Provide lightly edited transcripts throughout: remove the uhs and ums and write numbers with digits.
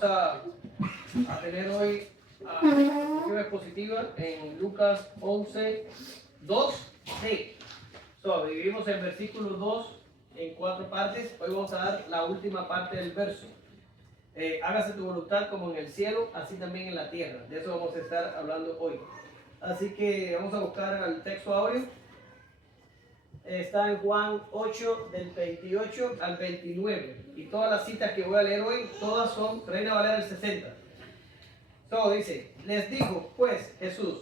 vamos a tener hoy una expositiva en Lucas 11, 2c. Dividimos el versículo 2 en 4 partes. Hoy vamos a dar la última parte del verso. Hágase tu voluntad como en el cielo, así también en la tierra. De eso vamos a estar hablando hoy. Así que vamos a buscar el texto audio. Está en Juan 8, del 28 al 29. Y todas las citas que voy a leer hoy, todas son Reina Valera del 60. Dice, les dijo pues Jesús,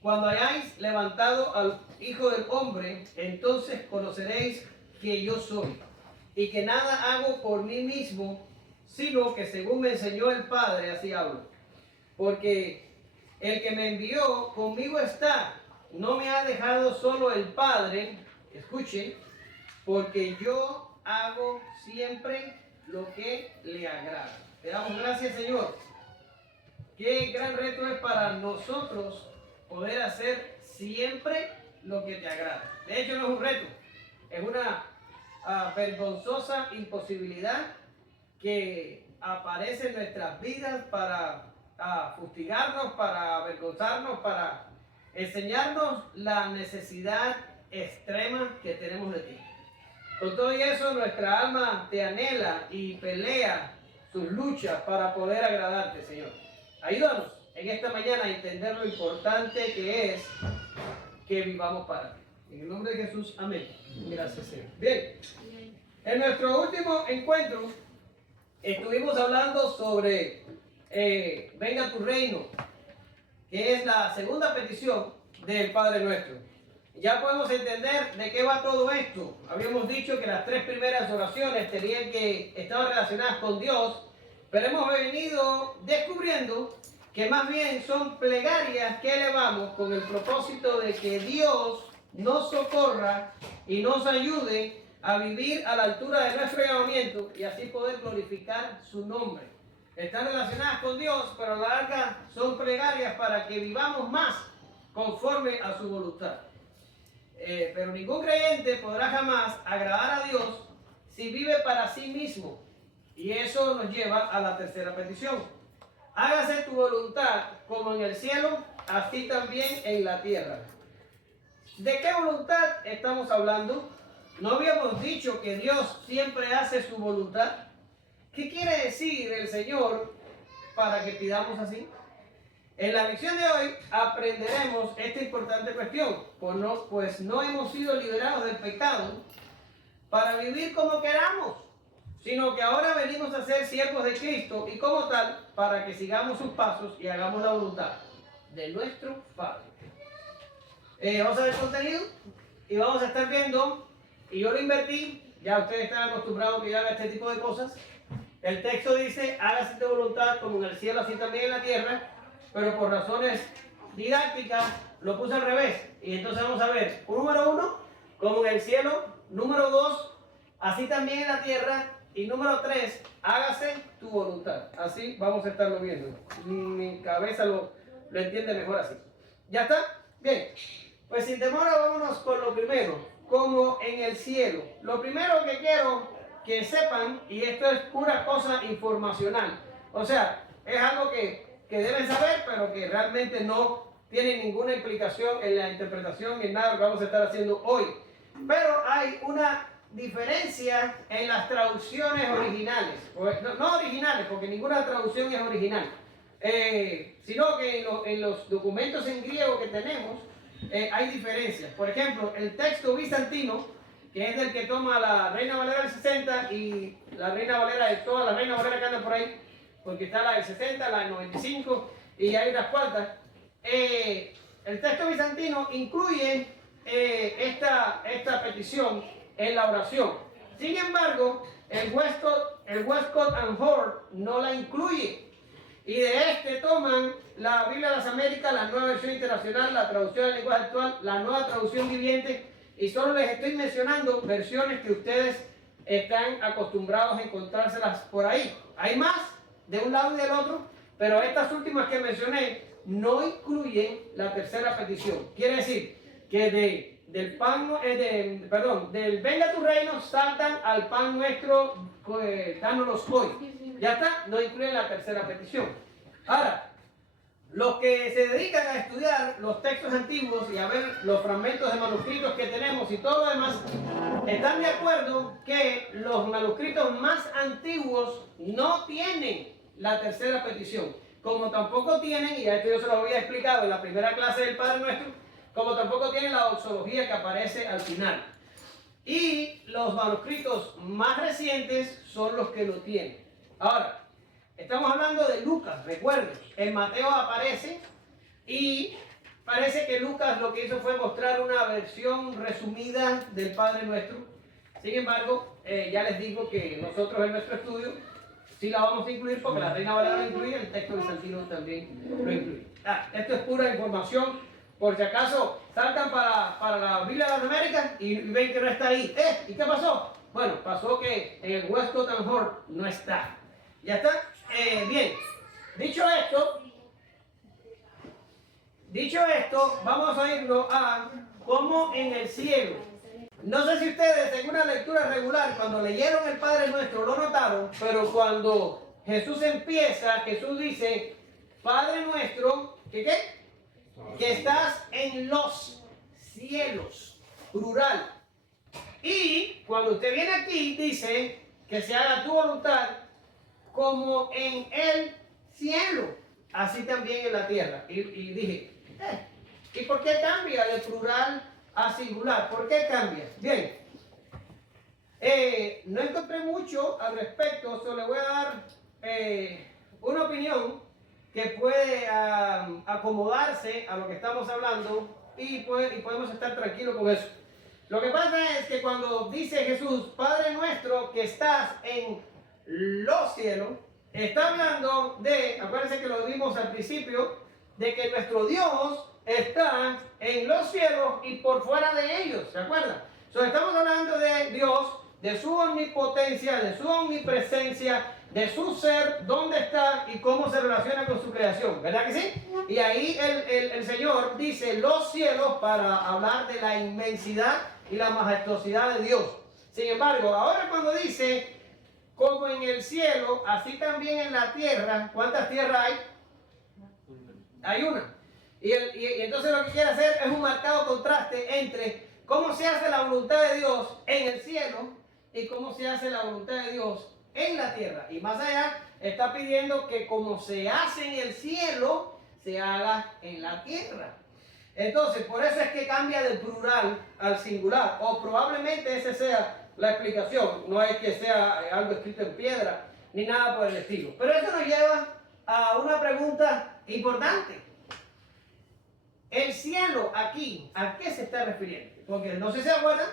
cuando hayáis levantado al Hijo del Hombre, entonces conoceréis que yo soy, y que nada hago por mí mismo, sino que según me enseñó el Padre, así hablo. Porque el que me envió conmigo está, no me ha dejado solo el Padre, escuchen, porque yo hago siempre lo que le agrada. Te damos gracias, Señor. Qué gran reto es para nosotros poder hacer siempre lo que te agrada. De hecho, no es un reto, es una vergonzosa imposibilidad que aparece en nuestras vidas para fustigarnos, para avergonzarnos, para enseñarnos la necesidad extrema que tenemos de ti. Con todo eso, nuestra alma te anhela y pelea sus luchas para poder agradarte, Señor. Ayúdanos en esta mañana a entender lo importante que es que vivamos para ti. En el nombre de Jesús, amén. Gracias, Señor. Bien, en nuestro último encuentro estuvimos hablando sobre venga tu reino, que es la segunda petición del Padre Nuestro. Ya podemos entender de qué va todo esto. Habíamos dicho que las 3 primeras oraciones tenían que estar relacionadas con Dios, pero hemos venido descubriendo que más bien son plegarias que elevamos con el propósito de que Dios nos socorra y nos ayude a vivir a la altura de nuestro llamamiento y así poder glorificar su nombre. Están relacionadas con Dios, pero a la larga son plegarias para que vivamos más conforme a su voluntad. Pero ningún creyente podrá jamás agradar a Dios si vive para sí mismo. Y eso nos lleva a la tercera petición. Hágase tu voluntad como en el cielo, así también en la tierra. ¿De qué voluntad estamos hablando? ¿No habíamos dicho que Dios siempre hace su voluntad? ¿Qué quiere decir el Señor para que pidamos así? En la lección de hoy aprenderemos esta importante cuestión, pues no hemos sido liberados del pecado para vivir como queramos, sino que ahora venimos a ser siervos de Cristo y como tal, para que sigamos sus pasos y hagamos la voluntad de nuestro Padre. Vamos a ver contenido y vamos a estar viendo, y yo lo invertí, ya ustedes están acostumbrados que yo haga este tipo de cosas. El texto dice, hágase tu voluntad como en el cielo, así también en la tierra, pero por razones didácticas lo puse al revés. Y entonces vamos a ver, número 1, como en el cielo, número 2, así también en la tierra, y número 3, hágase tu voluntad. Así vamos a estarlo viendo. Mi cabeza lo entiende mejor así. ¿Ya está? Bien. Pues sin demora vámonos con lo primero, como en el cielo. Lo primero que quiero que sepan, y esto es pura cosa informacional, o sea, es algo que deben saber, pero que realmente no tiene ninguna implicación en la interpretación en nada que vamos a estar haciendo hoy. Pero hay una diferencia en las traducciones originales, no originales, porque ninguna traducción es original, sino que en los documentos en griego que tenemos hay diferencias. Por ejemplo, el texto bizantino, que es del que toma la Reina Valera del 60 y la Reina Valera de todas las Reinas Valera que andan por ahí, porque está la del 60, la del 95 y hay unas cuantas. El texto bizantino incluye esta petición en la oración. Sin embargo, el Westcott and Hort no la incluye. Y de este toman la Biblia de las Américas, la Nueva Versión Internacional, la traducción del lenguaje actual, la Nueva Traducción Viviente, y solo les estoy mencionando versiones que ustedes están acostumbrados a encontrárselas por ahí. Hay más de un lado y del otro, pero estas últimas que mencioné no incluyen la tercera petición. Quiere decir que del venga tu reino, saltan al pan nuestro, dánoslos hoy. Ya está, no incluye la tercera petición. Ahora, los que se dedican a estudiar los textos antiguos y a ver los fragmentos de manuscritos que tenemos y todo lo demás, están de acuerdo que los manuscritos más antiguos no tienen la tercera petición, como tampoco tienen, y a esto yo se lo había explicado en la primera clase del Padre Nuestro, como tampoco tienen la doxología que aparece al final. Y los manuscritos más recientes son los que lo tienen. Ahora, estamos hablando de Lucas, recuerden, en Mateo aparece y parece que Lucas lo que hizo fue mostrar una versión resumida del Padre Nuestro. Sin embargo, ya les digo que nosotros en nuestro estudio sí la vamos a incluir porque la Reina Valera lo incluye, el texto de Santino también lo incluye. Esto es pura información, por si acaso saltan para la Biblia de las Américas y ven que no está ahí. ¿Y qué pasó? Bueno, pasó que en el Westcott and Hort no está. ¿Ya está? Bien, dicho esto, vamos a irnos a cómo en el cielo. No sé si ustedes en una lectura regular, cuando leyeron el Padre Nuestro, lo notaron, pero cuando Jesús empieza, Jesús dice, Padre Nuestro, ¿qué? Que estás en los cielos, plural. Y cuando usted viene aquí, dice que se haga tu voluntad como en el cielo, así también en la tierra. Y dije, ¿y por qué cambia de plural a singular? ¿Por qué cambia? Bien, no encontré mucho al respecto, solo le voy a dar una opinión que puede acomodarse a lo que estamos hablando y podemos estar tranquilos con eso. Lo que pasa es que cuando dice Jesús, Padre Nuestro que estás en los cielos, está hablando de, acuérdense que lo vimos al principio, de que nuestro Dios está en los cielos y por fuera de ellos, ¿se acuerdan? Estamos hablando de Dios, de su omnipotencia, de su omnipresencia, de su ser, dónde está y cómo se relaciona con su creación, ¿verdad que sí? Y ahí el Señor dice los cielos para hablar de la inmensidad y la majestuosidad de Dios. Sin embargo, ahora cuando dice como en el cielo, así también en la tierra, ¿cuántas tierras hay? Hay una. Y entonces lo que quiere hacer es un marcado contraste entre cómo se hace la voluntad de Dios en el cielo y cómo se hace la voluntad de Dios en la tierra. Y más allá, está pidiendo que como se hace en el cielo, se haga en la tierra. Entonces, por eso es que cambia del plural al singular, o probablemente esa sea la explicación. No es que sea algo escrito en piedra, ni nada por el estilo. Pero eso nos lleva a una pregunta importante. El cielo aquí, ¿a qué se está refiriendo? Porque no sé si se acuerdan,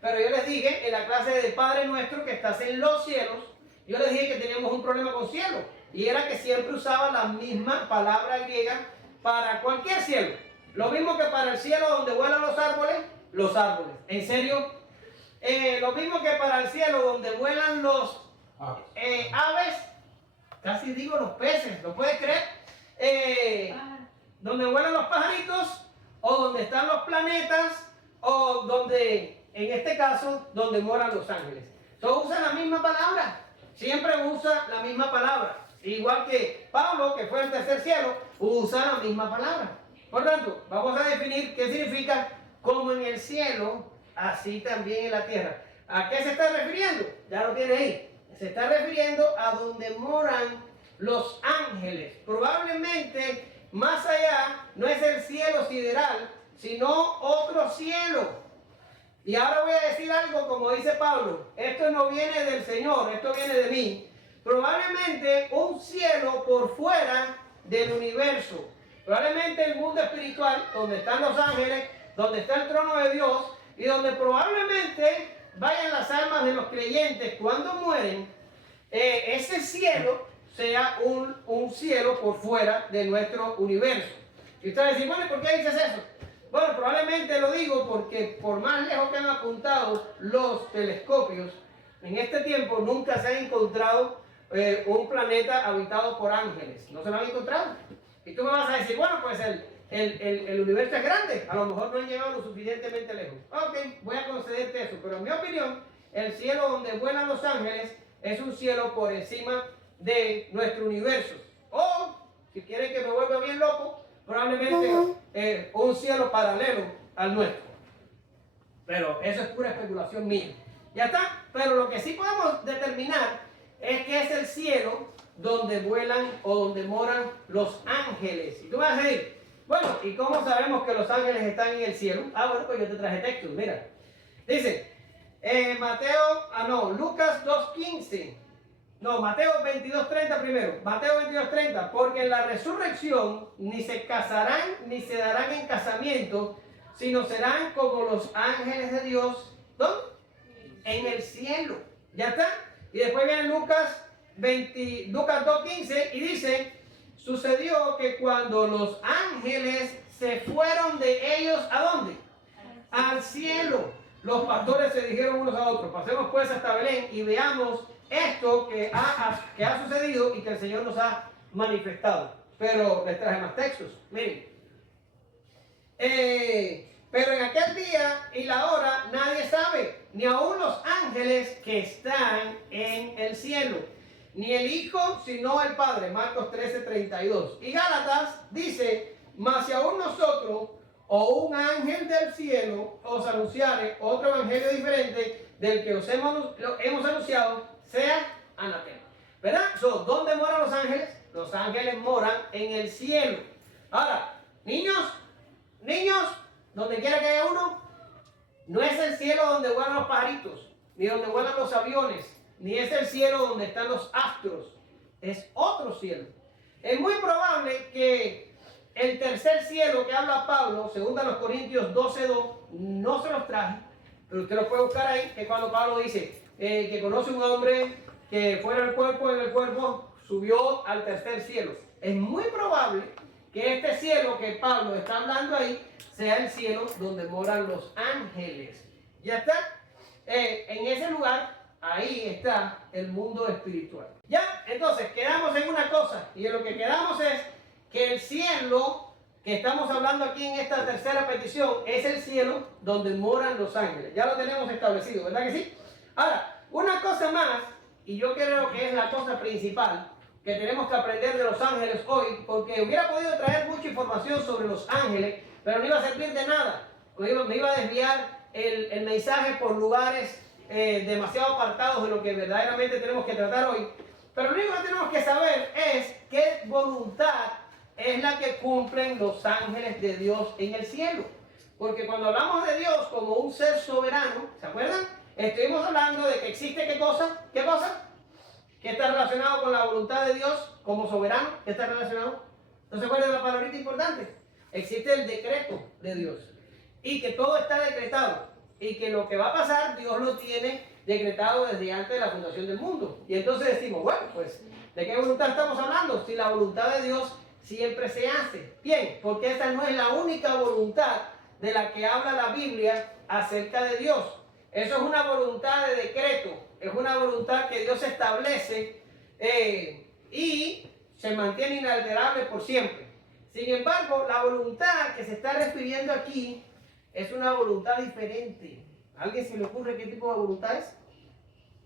pero yo les dije en la clase de Padre Nuestro que estás en los cielos, yo les dije que teníamos un problema con cielo, y era que siempre usaba la misma palabra griega para cualquier cielo. Lo mismo que para el cielo donde vuelan los árboles. ¿En serio? Lo mismo que para el cielo donde vuelan los aves, casi digo los peces, ¿lo puedes creer? Donde vuelan los pajaritos, o donde están los planetas, o donde, en este caso, donde moran los ángeles. Todos usan la misma palabra, siempre usa la misma palabra. Igual que Pablo, que fue al tercer cielo, usa la misma palabra. Por tanto, vamos a definir qué significa como en el cielo, así también en la tierra. ¿A qué se está refiriendo? Ya lo tiene ahí. Se está refiriendo a donde moran los ángeles. Probablemente más allá no es el cielo sideral, sino otro cielo. Y ahora voy a decir algo como dice Pablo. Esto no viene del Señor, esto viene de mí. Probablemente un cielo por fuera del universo. Probablemente el mundo espiritual, donde están los ángeles, donde está el trono de Dios y donde probablemente vayan las almas de los creyentes cuando mueren, ese cielo sea un cielo por fuera de nuestro universo. Y ustedes dicen, bueno, ¿por qué dices eso? Bueno, probablemente lo digo porque por más lejos que han apuntado los telescopios, en este tiempo nunca se ha encontrado un planeta habitado por ángeles. No se lo han encontrado. Y tú me vas a decir, bueno, pues el universo es grande, a lo mejor no han llegado lo suficientemente lejos. Ok, voy a concederte eso, pero en mi opinión, el cielo donde vuelan los ángeles es un cielo por encima de nuestro universo. O, si quieren que me vuelva bien loco, probablemente un cielo paralelo al nuestro. Pero eso es pura especulación mía. ¿Ya está? Pero lo que sí podemos determinar es que es el cielo donde vuelan o donde moran los ángeles. Y tú vas a decir, bueno, ¿y cómo sabemos que los ángeles están en el cielo? Ah, bueno, pues yo te traje textos, mira. Dice, Lucas 2:15. No, Mateo 22:30 primero. Mateo 22:30. Porque en la resurrección ni se casarán ni se darán en casamiento, sino serán como los ángeles de Dios. ¿Dónde? En el cielo. ¿Ya está? Y después viene Lucas 2:15 y dice, sucedió que cuando los ángeles se fueron de ellos, ¿a dónde? Al cielo. Los pastores se dijeron unos a otros, pasemos pues hasta Belén y veamos esto que ha sucedido y que el Señor nos ha manifestado. Pero les traje más textos. Miren. Pero en aquel día y la hora nadie sabe, ni aun los ángeles que están en el cielo, ni el Hijo, sino el Padre. Marcos 13:32. Y Gálatas dice, mas si aún nosotros o un ángel del cielo os anunciare otro evangelio diferente del que os hemos anunciado, sea anatema. ¿Verdad? ¿Dónde moran los ángeles? Los ángeles moran en el cielo. Ahora, niños, donde quiera que haya uno, no es el cielo donde vuelan los pajaritos, ni donde vuelan los aviones, ni es el cielo donde están los astros. Es otro cielo. Es muy probable que el tercer cielo que habla Pablo, según a los Corintios 12:2, no se los traje, pero usted lo puede buscar ahí, que cuando Pablo dice que conoce un hombre que fuera el cuerpo, en el cuerpo subió al tercer cielo. Es muy probable que este cielo que Pablo está hablando ahí sea el cielo donde moran los ángeles. ¿Ya está? En ese lugar, ahí está el mundo espiritual. Ya, entonces, quedamos en una cosa, y en lo que quedamos es que el cielo que estamos hablando aquí en esta tercera petición es el cielo donde moran los ángeles. Ya lo tenemos establecido, ¿verdad que sí? Ahora, una cosa más, y yo creo que es la cosa principal que tenemos que aprender de los ángeles hoy, porque hubiera podido traer mucha información sobre los ángeles, pero no iba a servir de nada. Me iba a desviar el mensaje por lugares demasiado apartados de lo que verdaderamente tenemos que tratar hoy. Pero lo único que tenemos que saber es qué voluntad es la que cumplen los ángeles de Dios en el cielo. Porque cuando hablamos de Dios como un ser soberano, ¿se acuerdan? Estuvimos hablando de que existe ¿qué cosa? ¿Qué cosa? ¿Qué está relacionado con la voluntad de Dios como soberano? ¿Qué está relacionado? ¿No se acuerdan de la palabrita importante? Existe el decreto de Dios. Y que todo está decretado. Y que lo que va a pasar, Dios lo tiene decretado desde antes de la fundación del mundo. Y entonces decimos, bueno, pues, ¿de qué voluntad estamos hablando? Si la voluntad de Dios siempre se hace. Bien, porque esa no es la única voluntad de la que habla la Biblia acerca de Dios. Eso es una voluntad de decreto, es una voluntad que Dios establece y se mantiene inalterable por siempre. Sin embargo, la voluntad que se está refiriendo aquí es una voluntad diferente. ¿A alguien se le ocurre qué tipo de voluntad es?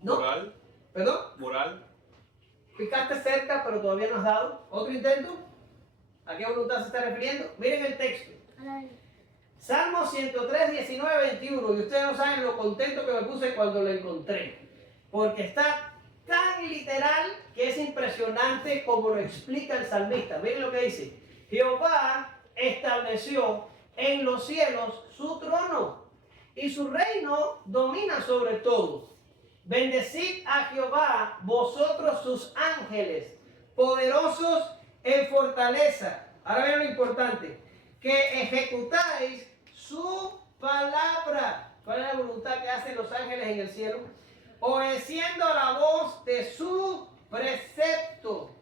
¿No? Moral. ¿Perdón? Moral. Picaste cerca, pero todavía no has dado. ¿Otro intento? ¿A qué voluntad se está refiriendo? Miren el texto. Salmo 103, 19, 21. Y ustedes no saben lo contento que me puse cuando lo encontré. Porque está tan literal que es impresionante como lo explica el salmista. Miren lo que dice. Jehová estableció en los cielos su trono y su reino domina sobre todo. Bendecid a Jehová, vosotros sus ángeles, poderosos en fortaleza. Ahora vean lo importante, que ejecutáis su palabra. ¿Cuál es la voluntad que hacen los ángeles en el cielo? Obedeciendo a la voz de su precepto.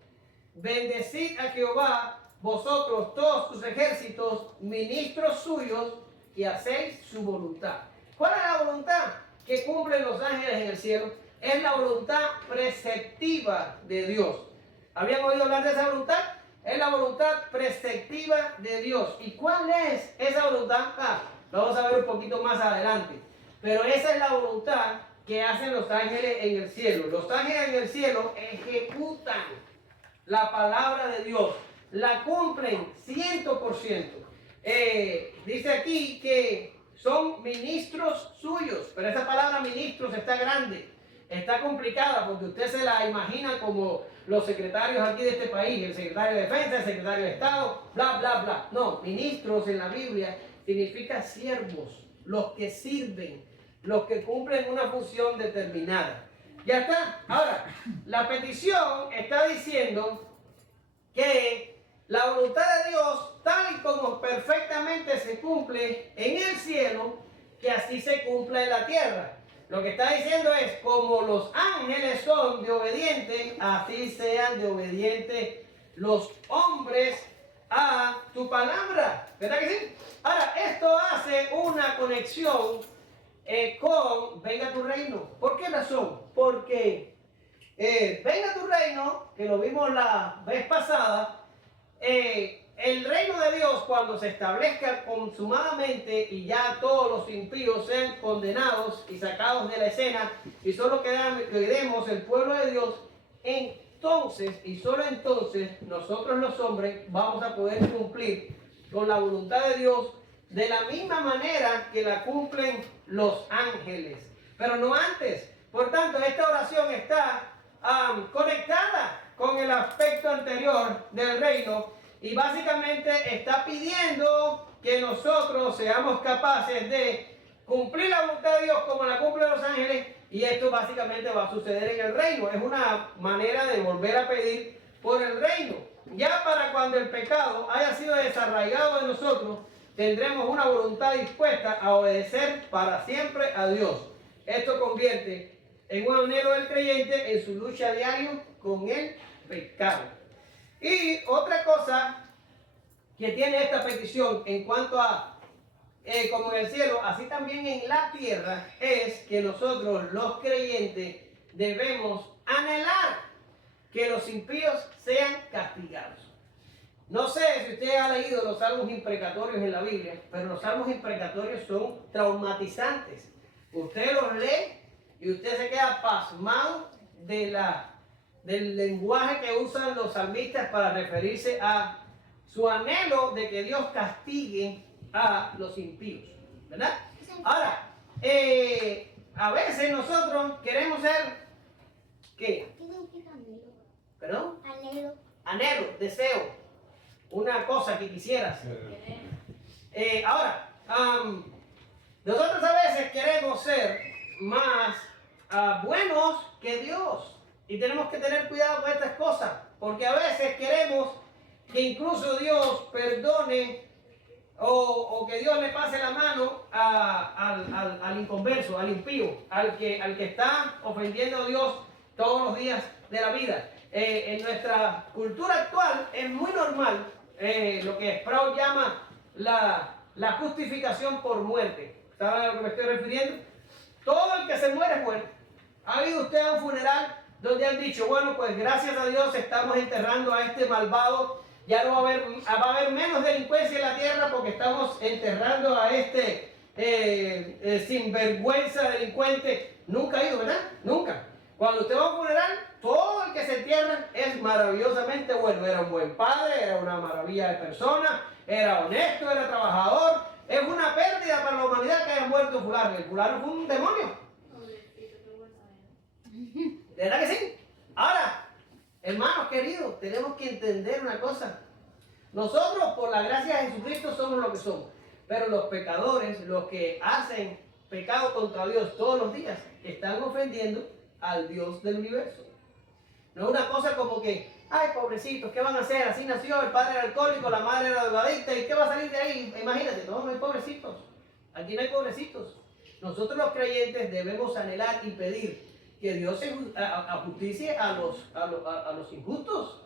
Bendecid a Jehová, vosotros todos sus ejércitos, ministros suyos, que hacéis su voluntad. ¿Cuál es la voluntad que cumplen los ángeles en el cielo? Es la voluntad preceptiva de Dios. ¿Habían oído hablar de esa voluntad? Es la voluntad preceptiva de Dios. ¿Y cuál es esa voluntad? Lo vamos a ver un poquito más adelante. Pero esa es la voluntad que hacen los ángeles en el cielo. Los ángeles en el cielo ejecutan la palabra de Dios, la cumplen 100%. Dice aquí que son ministros suyos, pero esa palabra ministros está grande, está complicada, porque usted se la imagina como los secretarios aquí de este país, el secretario de Defensa, el secretario de Estado, bla, bla, bla. No, ministros en la Biblia significa siervos, los que sirven, los que cumplen una función determinada. Ya está. Ahora, la petición está diciendo que la voluntad de Dios, tal y como perfectamente se cumple en el cielo, que así se cumpla en la tierra. Lo que está diciendo es, como los ángeles son de obedientes, así sean de obedientes los hombres a tu palabra. ¿Verdad que sí? Ahora, esto hace una conexión con venga tu reino. ¿Por qué razón? Porque venga tu reino, que lo vimos la vez pasada, el reino de Dios, cuando se establezca consumadamente y ya todos los impíos sean condenados y sacados de la escena y solo quedemos el pueblo de Dios, entonces y solo entonces nosotros los hombres vamos a poder cumplir con la voluntad de Dios de la misma manera que la cumplen los ángeles, pero no antes. Por tanto, esta oración está conectada con el aspecto anterior del reino y básicamente está pidiendo que nosotros seamos capaces de cumplir la voluntad de Dios como la cumplen los ángeles, y esto básicamente va a suceder en el reino. Es una manera de volver a pedir por el reino. Ya para cuando el pecado haya sido desarraigado de nosotros, tendremos una voluntad dispuesta a obedecer para siempre a Dios. Esto convierte en un anhelo del creyente en su lucha diaria con el pecado. Y otra cosa que tiene esta petición en cuanto a, como en el cielo, así también en la tierra, es que nosotros los creyentes debemos anhelar que los impíos sean castigados. No sé si usted ha leído los salmos imprecatorios en la Biblia, pero los salmos imprecatorios son traumatizantes. Usted los lee y usted se queda pasmado del lenguaje que usan los salmistas para referirse a su anhelo de que Dios castigue a los impíos, ¿verdad? Ahora, a veces nosotros queremos ser, ¿qué? ¿Perdón? Anhelo, deseo, una cosa que quisieras. Ahora, nosotros a veces queremos ser más buenos que Dios. Y tenemos que tener cuidado con estas cosas, porque a veces queremos que incluso Dios perdone o que Dios le pase la mano al inconverso, al impío, al que está ofendiendo a Dios todos los días de la vida. En nuestra cultura actual es muy normal lo que Sproul llama la justificación por muerte. ¿Saben a lo que me estoy refiriendo? Todo el que se muere es muerto. ¿Ha ido usted a un funeral donde han dicho, bueno, pues gracias a Dios estamos enterrando a este malvado, ya no va a haber menos delincuencia en la tierra porque estamos enterrando a este sinvergüenza delincuente? Nunca ha ido, ¿verdad? Nunca. Cuando usted va a un funeral, todo el que se entierra es maravillosamente bueno. Era un buen padre, era una maravilla de persona, era honesto, era trabajador. Es una pérdida para la humanidad que haya muerto fulano. El fulano fue un demonio. ¿Verdad que sí? Ahora, hermanos queridos, tenemos que entender una cosa. Nosotros, por la gracia de Jesucristo, somos lo que somos. Pero los pecadores, los que hacen pecado contra Dios todos los días, están ofendiendo al Dios del universo. No es una cosa como que, ay, pobrecitos, ¿qué van a hacer? Así nació, el padre era alcohólico, la madre era drogadicta, ¿y qué va a salir de ahí? Imagínate, no hay pobrecitos. Aquí no hay pobrecitos. Nosotros los creyentes debemos anhelar y pedir que Dios justicie a los injustos.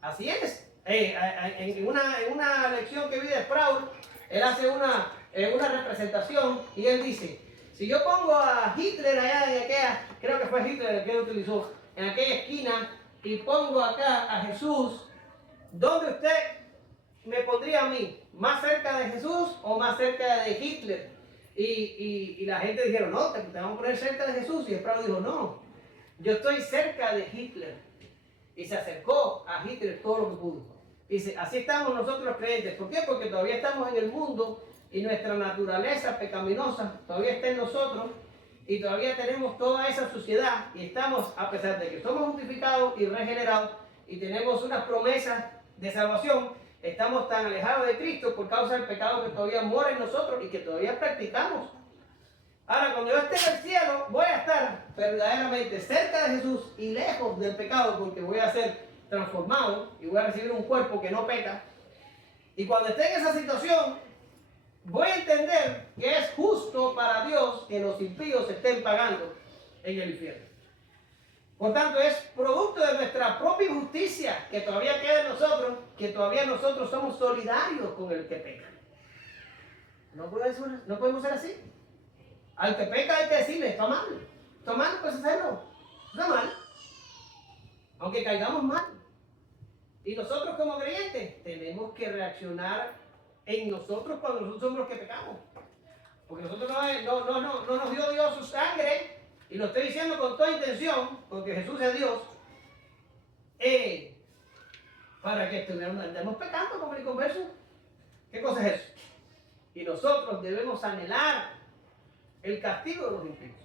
Así es. En una lección que vi de Sproul, él hace una representación y él dice, si yo pongo a Hitler allá en aquella, creo que fue Hitler el que lo utilizó, en aquella esquina, y pongo acá a Jesús, ¿dónde usted me pondría a mí? ¿Más cerca de Jesús o más cerca de Hitler? Y la gente dijeron, no, te vamos a poner cerca de Jesús. Y el Pablo dijo, no, yo estoy cerca de Hitler. Y se acercó a Hitler todo lo que pudo. Dice, así estamos nosotros los creyentes. ¿Por qué? Porque todavía estamos en el mundo y nuestra naturaleza pecaminosa todavía está en nosotros y todavía tenemos toda esa suciedad y estamos, a pesar de que somos justificados y regenerados y tenemos unas promesas de salvación, estamos tan alejados de Cristo por causa del pecado que todavía mora en nosotros y que todavía practicamos. Ahora, cuando yo esté en el cielo, voy a estar verdaderamente cerca de Jesús y lejos del pecado porque voy a ser transformado y voy a recibir un cuerpo que no peca. Y cuando esté en esa situación, voy a entender que es justo para Dios que los impíos estén pagando en el infierno. Por tanto, es producto de nuestra propia injusticia que todavía queda en nosotros, que todavía nosotros somos solidarios con el que peca. No podemos ser así. Al que peca hay que decirle, está mal, puedes hacerlo, está mal, aunque caigamos mal. Y nosotros como creyentes tenemos que reaccionar en nosotros cuando nosotros somos los que pecamos. Porque nosotros no nos dio Dios su sangre, y lo estoy diciendo con toda intención, porque Jesús es Dios, para que andemos pecando como el inconverso. ¿Qué cosa es eso? Y nosotros debemos anhelar el castigo de los impíos.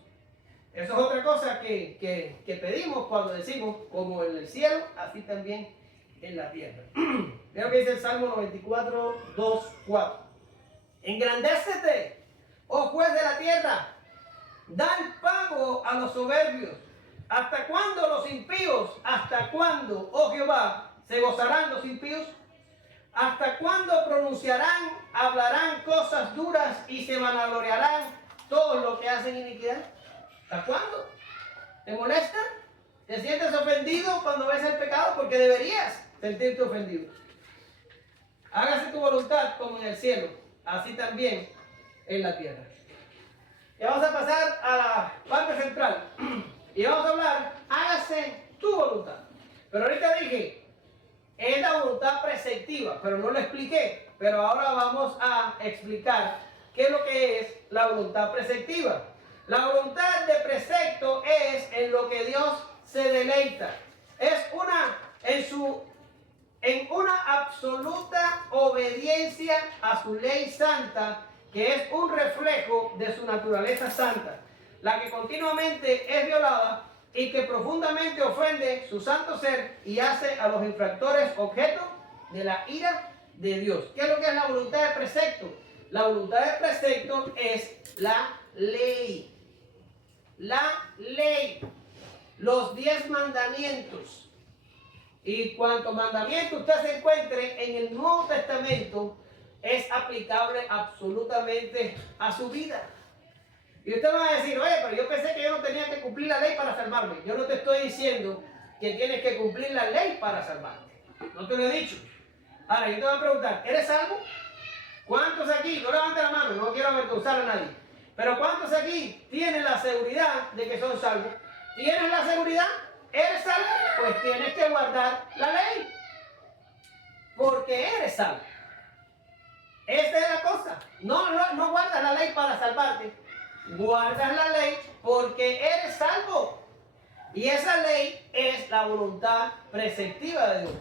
Eso es otra cosa que pedimos cuando decimos, como en el cielo, así también en la tierra. Mira lo que dice el Salmo 94, 2, 4. Engrandécete, oh juez de la tierra, da el pago a los soberbios. ¿Hasta cuándo los impíos? ¿Hasta cuándo, oh Jehová, se gozarán los impíos? ¿Hasta cuándo pronunciarán, hablarán cosas duras y se vanagloriarán todos los que hacen iniquidad? ¿Hasta cuándo? ¿Te molesta? ¿Te sientes ofendido cuando ves el pecado? Porque deberías sentirte ofendido. Hágase tu voluntad como en el cielo, así también en la tierra. Y vamos a pasar a la parte central. Y vamos a hablar, hágase tu voluntad. Pero ahorita dije, es la voluntad preceptiva, pero no lo expliqué. Pero ahora vamos a explicar qué es lo que es la voluntad preceptiva. La voluntad de precepto es en lo que Dios se deleita. Es en una absoluta obediencia a su ley santa, que es un reflejo de su naturaleza santa, la que continuamente es violada y que profundamente ofende su santo ser y hace a los infractores objeto de la ira de Dios. ¿Qué es lo que es la voluntad de precepto? La voluntad de precepto es la ley. La ley. Los 10 mandamientos. Y cuanto mandamiento usted se encuentre en el Nuevo Testamento, es aplicable absolutamente a su vida. Y usted va a decir, oye, pero yo pensé que yo no tenía que cumplir la ley para salvarme. Yo no te estoy diciendo que tienes que cumplir la ley para salvarte. No te lo he dicho. Ahora, yo te voy a preguntar, ¿eres salvo? ¿Cuántos aquí? No levanten la mano, no quiero avergonzar a nadie. Pero ¿cuántos aquí tienen la seguridad de que son salvos? ¿Tienes la seguridad? ¿Eres salvo? Pues tienes que guardar la ley. Porque eres salvo. Esa es la cosa. No guardas la ley para salvarte. Guardas la ley porque eres salvo. Y esa ley es la voluntad preceptiva de Dios.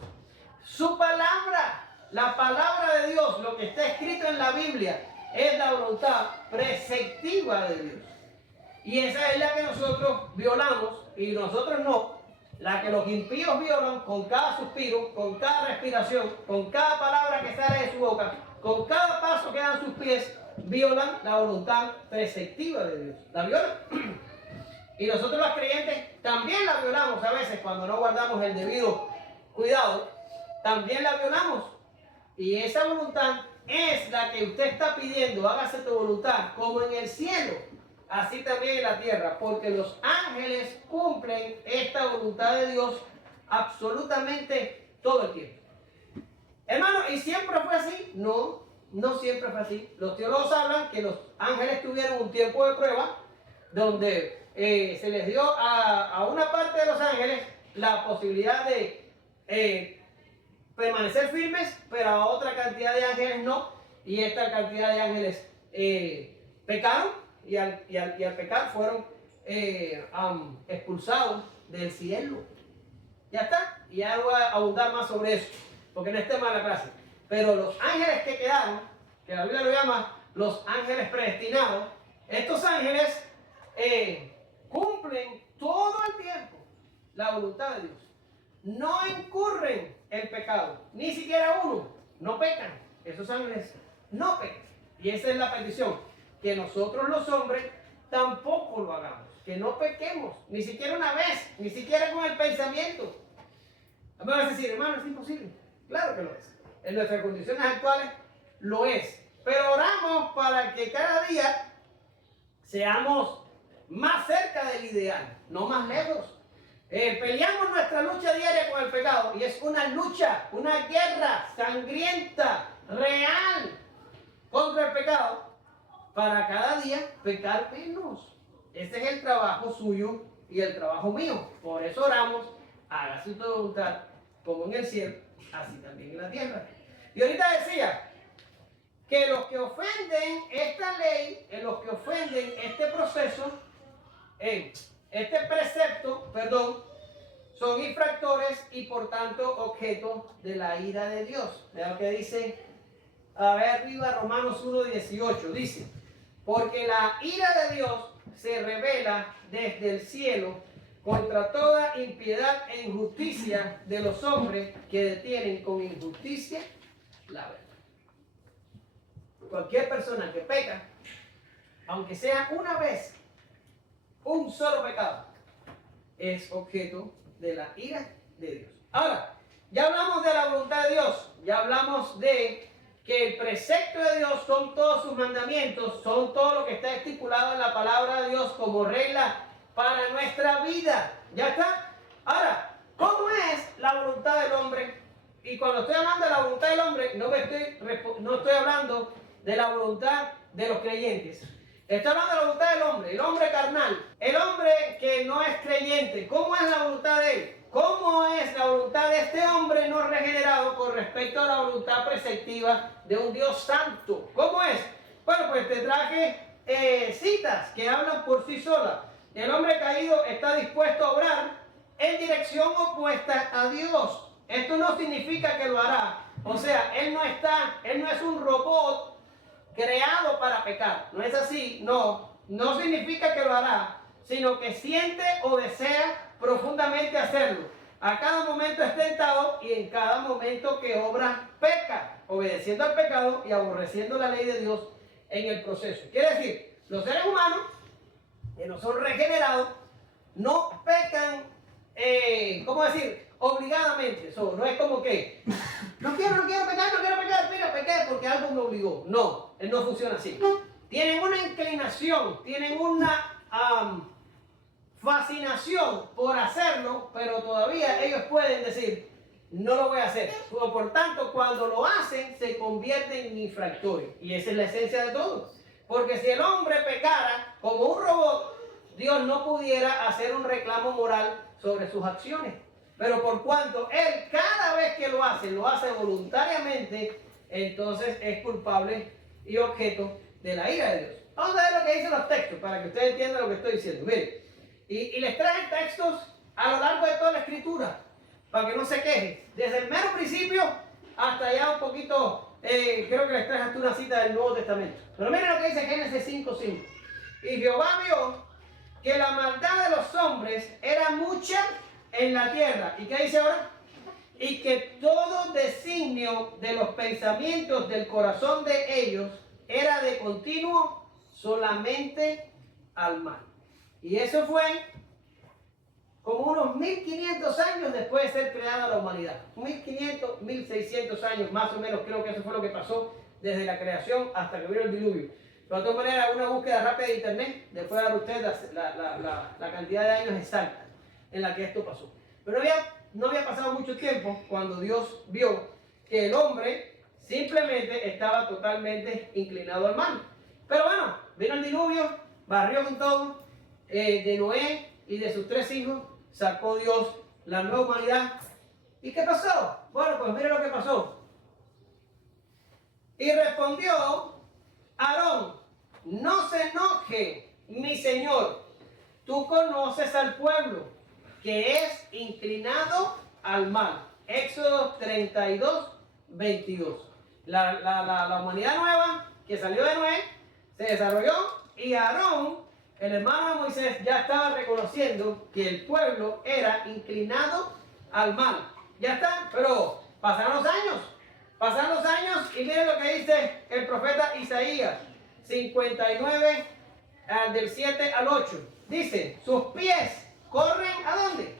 Su palabra, la palabra de Dios, lo que está escrito en la Biblia, es la voluntad preceptiva de Dios. Y esa es la que nosotros violamos y nosotros no. La que los impíos violan con cada suspiro, con cada respiración, con cada palabra que sale de su boca, con cada paso que dan sus pies, violan la voluntad preceptiva de Dios. La violan. Y nosotros los creyentes también la violamos a veces cuando no guardamos el debido cuidado. También la violamos. Y esa voluntad es la que usted está pidiendo, hágase tu voluntad, como en el cielo, así también en la tierra, porque los ángeles cumplen esta voluntad de Dios absolutamente todo el tiempo. Hermano, ¿y siempre fue así? No, no siempre fue así. Los teólogos hablan que los ángeles tuvieron un tiempo de prueba donde se les dio a una parte de los ángeles la posibilidad de permanecer firmes, pero a otra cantidad de ángeles no, y esta cantidad de ángeles pecaron y al pecar fueron expulsados del cielo. Ya está. Y ya voy a abundar más sobre eso, porque no es tema de la clase. Pero los ángeles que quedaron, que la Biblia lo llama los ángeles predestinados, estos ángeles cumplen todo el tiempo la voluntad de Dios. No incurren en pecado, ni siquiera uno. No pecan. Esos ángeles no pecan. Y esa es la petición, que nosotros los hombres tampoco lo hagamos, que no pequemos, ni siquiera una vez, ni siquiera con el pensamiento. Me vas a decir, hermano, es imposible. Claro que lo es. En nuestras condiciones actuales lo es. Pero oramos para que cada día seamos más cerca del ideal, no más lejos. Peleamos nuestra lucha diaria con el pecado y es una lucha, una guerra sangrienta, real contra el pecado, para cada día pecar menos. Ese es el trabajo suyo y el trabajo mío. Por eso oramos, hágase tu voluntad, como en el cielo, así también en la tierra. Y ahorita decía que los que ofenden esta ley, los que ofenden este proceso, este precepto, son infractores y por tanto objeto de la ira de Dios. Vean lo que dice, a ver arriba, Romanos 1:18, dice: porque la ira de Dios se revela desde el cielo contra toda impiedad e injusticia de los hombres que detienen con injusticia la verdad. Cualquier persona que peca, aunque sea una vez, un solo pecado, es objeto de la ira de Dios. Ahora, ya hablamos de la voluntad de Dios, ya hablamos de que el precepto de Dios son todos sus mandamientos, son todo lo que está estipulado en la palabra de Dios como regla para nuestra vida. ¿Ya está? Ahora, ¿cómo es la voluntad del hombre? Y cuando estoy hablando de la voluntad del hombre, no estoy hablando de la voluntad de los creyentes. Estoy hablando de la voluntad del hombre, el hombre carnal, el hombre que no es creyente. ¿Cómo es la voluntad de él? ¿Cómo es la voluntad de este hombre no regenerado con respecto a la voluntad preceptiva de un Dios santo? ¿Cómo es? Bueno, pues te traje citas que hablan por sí solas. El hombre caído está dispuesto a obrar en dirección opuesta a Dios. Esto no significa que lo hará. O sea, él no es un robot creado para pecar. No es así, no significa que lo hará, sino que siente o desea profundamente hacerlo. A cada momento es tentado y en cada momento que obra peca, obedeciendo al pecado y aborreciendo la ley de Dios en el proceso. Quiere decir, los seres humanos que no son regenerados no pecan, ¿cómo decir? Obligadamente. No es como que no quiero pecar, mira, pequé porque algo me obligó. No, no funciona así. Tienen una inclinación, tienen una fascinación por hacerlo, pero todavía ellos pueden decir, no lo voy a hacer. Por tanto, cuando lo hacen, se convierten en infractores. Y esa es la esencia de todo. Porque si el hombre pecara como un robot, Dios no pudiera hacer un reclamo moral sobre sus acciones. Pero por cuanto él cada vez que lo hace voluntariamente, entonces es culpable y objeto de la ira de Dios. Vamos a ver lo que dicen los textos para que ustedes entiendan lo que estoy diciendo. Miren, y les traje textos a lo largo de toda la escritura, para que no se quejen. Desde el mero principio hasta allá un poquito, creo que les traje hasta una cita del Nuevo Testamento. Pero miren lo que dice Génesis 5:5. Y Jehová vio que la maldad de los hombres era mucha en la tierra. ¿Y qué dice ahora? Y que todo designio de los pensamientos del corazón de ellos era de continuo solamente al mal. Y eso fue como unos 1500 años después de ser creada la humanidad. 1500, 1600 años más o menos, creo que eso fue lo que pasó desde la creación hasta que vino el diluvio. Pero de todas maneras, una búsqueda rápida de internet, después de dar usted la cantidad de años exacta en la que esto pasó. Pero no había pasado mucho tiempo cuando Dios vio que el hombre simplemente estaba totalmente inclinado al mal. Pero bueno, vino el diluvio, barrió con todo, de Noé y de sus 3 hijos, sacó Dios la nueva humanidad. ¿Y qué pasó? Bueno, pues mire lo que pasó. Y respondió Aarón, no se enoje mi Señor. Tú conoces al pueblo que es inclinado al mal. Éxodo 32, 22. La humanidad nueva que salió de Noé se desarrolló y Aarón, el hermano de Moisés, ya estaba reconociendo que el pueblo era inclinado al mal. Ya está, pero pasaron los años y miren lo que dice el profeta Isaías 59, del 7 al 8. Dice, sus pies corren ¿a dónde?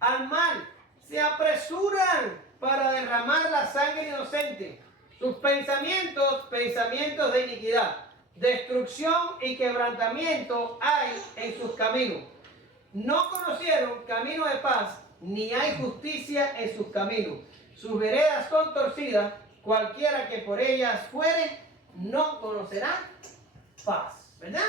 Al mal, se apresuran para derramar la sangre inocente. Sus pensamientos, pensamientos de iniquidad, destrucción y quebrantamiento hay en sus caminos. No conocieron camino de paz, ni hay justicia en sus caminos. Sus veredas son torcidas, cualquiera que por ellas fuere, no conocerá paz. ¿Verdad?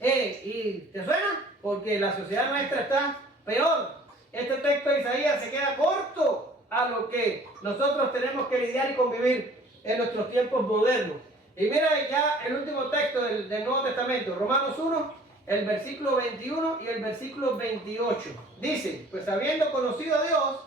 ¿Y te suena? Porque la sociedad nuestra está peor. Este texto de Isaías se queda corto a lo que nosotros tenemos que lidiar y convivir en nuestros tiempos modernos. Y mira ya el último texto del Nuevo Testamento, Romanos 1, el versículo 21 y el versículo 28. Dice, pues habiendo conocido a Dios,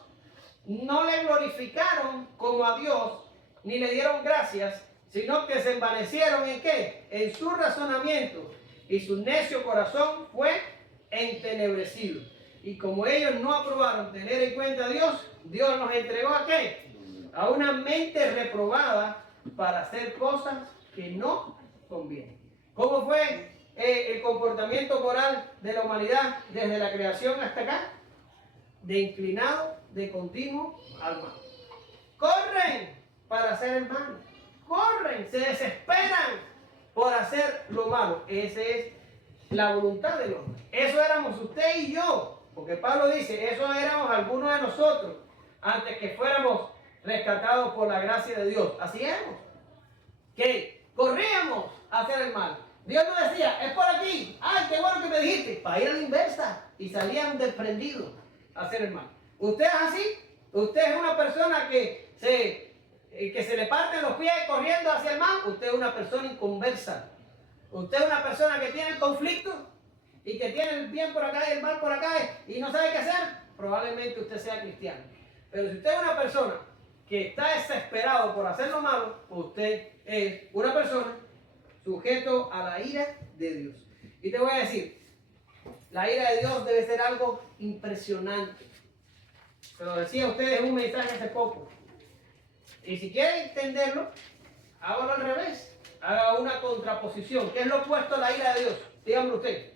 no le glorificaron como a Dios, ni le dieron gracias, sino que se envanecieron ¿en qué? En su razonamiento, y su necio corazón fue entenebrecido. Y como ellos no aprobaron tener en cuenta a Dios, Dios nos entregó ¿a qué? A una mente reprobada para hacer cosas que no convienen. ¿Cómo fue el comportamiento moral de la humanidad desde la creación hasta acá? De inclinado, de continuo al mal. Corren para hacer el mal. Corren, se desesperan por hacer lo malo. Esa es la voluntad del hombre. Eso éramos usted y yo. Porque Pablo dice, eso éramos algunos de nosotros antes que fuéramos rescatados por la gracia de Dios. Así éramos. Que corríamos a hacer el mal. Dios nos decía, es por aquí. Ay, qué bueno que me dijiste. Para ir a la inversa. Y salían desprendidos a hacer el mal. ¿Usted es así? ¿Usted es una persona que se le parten los pies corriendo hacia el mal? Usted es una persona inconversa. Usted es una persona que tiene el conflicto y que tiene el bien por acá y el mal por acá y no sabe qué hacer. Probablemente usted sea cristiano. Pero si usted es una persona que está desesperado por hacer lo malo, usted es una persona sujeto a la ira de Dios. Y te voy a decir, la ira de Dios debe ser algo impresionante. Se lo decía a ustedes en un mensaje hace poco. Y si quieren entenderlo, hágalo al revés. Haga una contraposición. ¿Qué es lo opuesto a la ira de Dios? Díganme usted.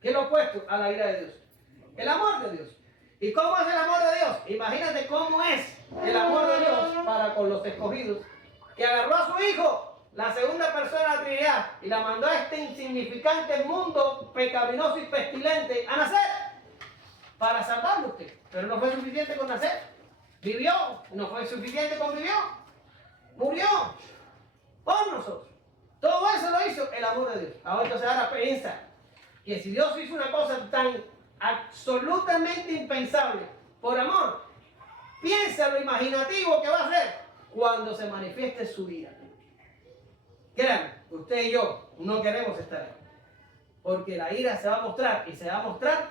¿Qué es lo opuesto a la ira de Dios? El amor de Dios. ¿Y cómo es el amor de Dios? Imagínate cómo es el amor de Dios para con los escogidos. Que agarró a su hijo, la segunda persona de la Trinidad, y la mandó a este insignificante mundo pecaminoso y pestilente a nacer. Para salvarlo usted. Pero no fue suficiente con nacer. Vivió. No fue suficiente con vivió. Murió. Por nosotros. Todo eso lo hizo el amor de Dios. Ahora piensa que si Dios hizo una cosa tan absolutamente impensable por amor, piensa lo imaginativo que va a hacer cuando se manifieste su ira. Créanme, usted y yo no queremos estar ahí. Porque la ira se va a mostrar y se va a mostrar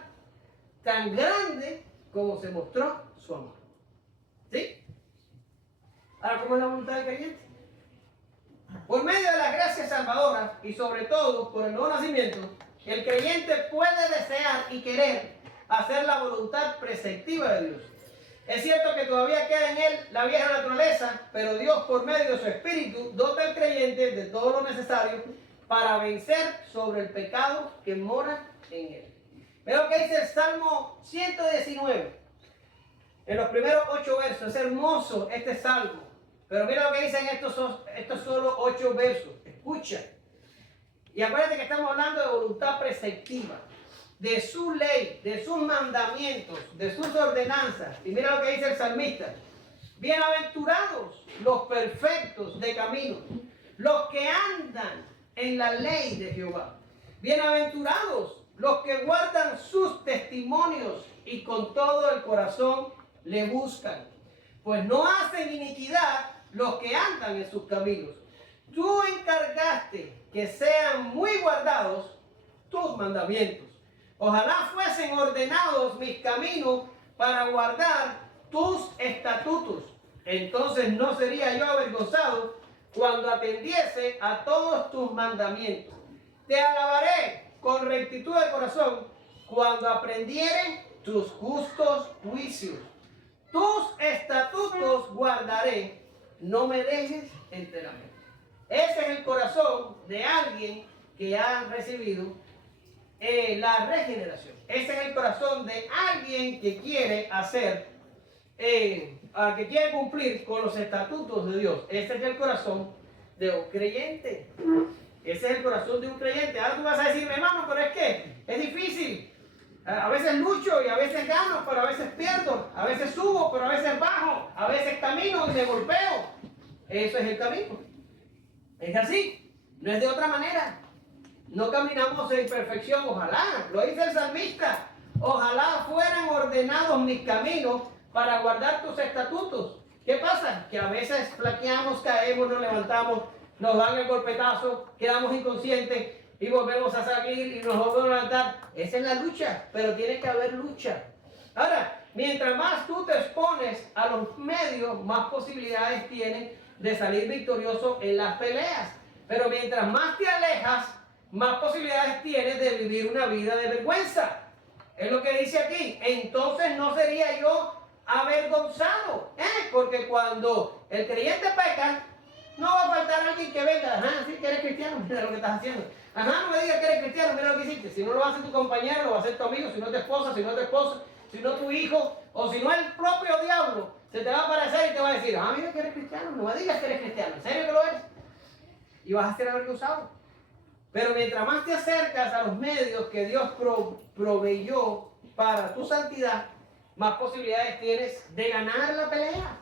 tan grande como se mostró su amor. ¿Sí? Ahora, ¿cómo es la voluntad del creyente? Por medio de las gracias salvadoras y sobre todo por el nuevo nacimiento, el creyente puede desear y querer hacer la voluntad preceptiva de Dios. Es cierto que todavía queda en él la vieja naturaleza, pero Dios por medio de su Espíritu dota al creyente de todo lo necesario para vencer sobre el pecado que mora en él. Ve lo que dice el Salmo 119. En los primeros 8 versos, es hermoso este salmo. Pero mira lo que dicen estos solo 8 versos. Escucha. Y acuérdate que estamos hablando de voluntad preceptiva, de su ley, de sus mandamientos, de sus ordenanzas. Y mira lo que dice el salmista. Bienaventurados los perfectos de camino, los que andan en la ley de Jehová. Bienaventurados los que guardan sus testimonios y con todo el corazón le buscan. Pues no hacen iniquidad los que andan en sus caminos. Tú encargaste que sean muy guardados tus mandamientos. Ojalá fuesen ordenados mis caminos para guardar tus estatutos. Entonces no sería yo avergonzado cuando atendiese a todos tus mandamientos. Te alabaré con rectitud de corazón cuando aprendiere tus justos juicios. Tus estatutos guardaré, no me dejes enteramente. Ese es el corazón de alguien que ha recibido la regeneración. Ese es el corazón de alguien que quiere hacer, que quiere cumplir con los estatutos de Dios. Ese es el corazón de un creyente. Ese es el corazón de un creyente. Ahora tú vas a decir, hermano, pero es que es difícil. A veces lucho y a veces gano, pero a veces pierdo. A veces subo, pero a veces bajo. A veces camino y me golpeo. Eso es el camino. Es así. No es de otra manera. No caminamos en perfección. Ojalá, lo dice el salmista. Ojalá fueran ordenados mis caminos para guardar tus estatutos. ¿Qué pasa? Que a veces flaqueamos, caemos, nos levantamos, nos dan el golpetazo, quedamos inconscientes y volvemos a salir y nos volvemos a levantar. Esa es la lucha, pero tiene que haber lucha. Ahora, mientras más tú te expones a los medios, más posibilidades tienes de salir victorioso en las peleas. Pero mientras más te alejas, más posibilidades tienes de vivir una vida de vergüenza. Es lo que dice aquí. Entonces no sería yo avergonzado, porque cuando el creyente peca, no va a faltar alguien que venga, ajá, sí que eres cristiano, mira lo que estás haciendo, ajá, no me digas que eres cristiano, mira lo que hiciste. Si no lo hace tu compañero, lo va a hacer tu amigo, si no tu esposa, si no tu esposo, si no tu hijo, o si no el propio diablo, se te va a aparecer y te va a decir, ah, mira que eres cristiano, no me digas que eres cristiano, ¿en serio que lo eres? Y vas a ser avergonzado. Pero mientras más te acercas a los medios que Dios proveyó para tu santidad, más posibilidades tienes de ganar la pelea.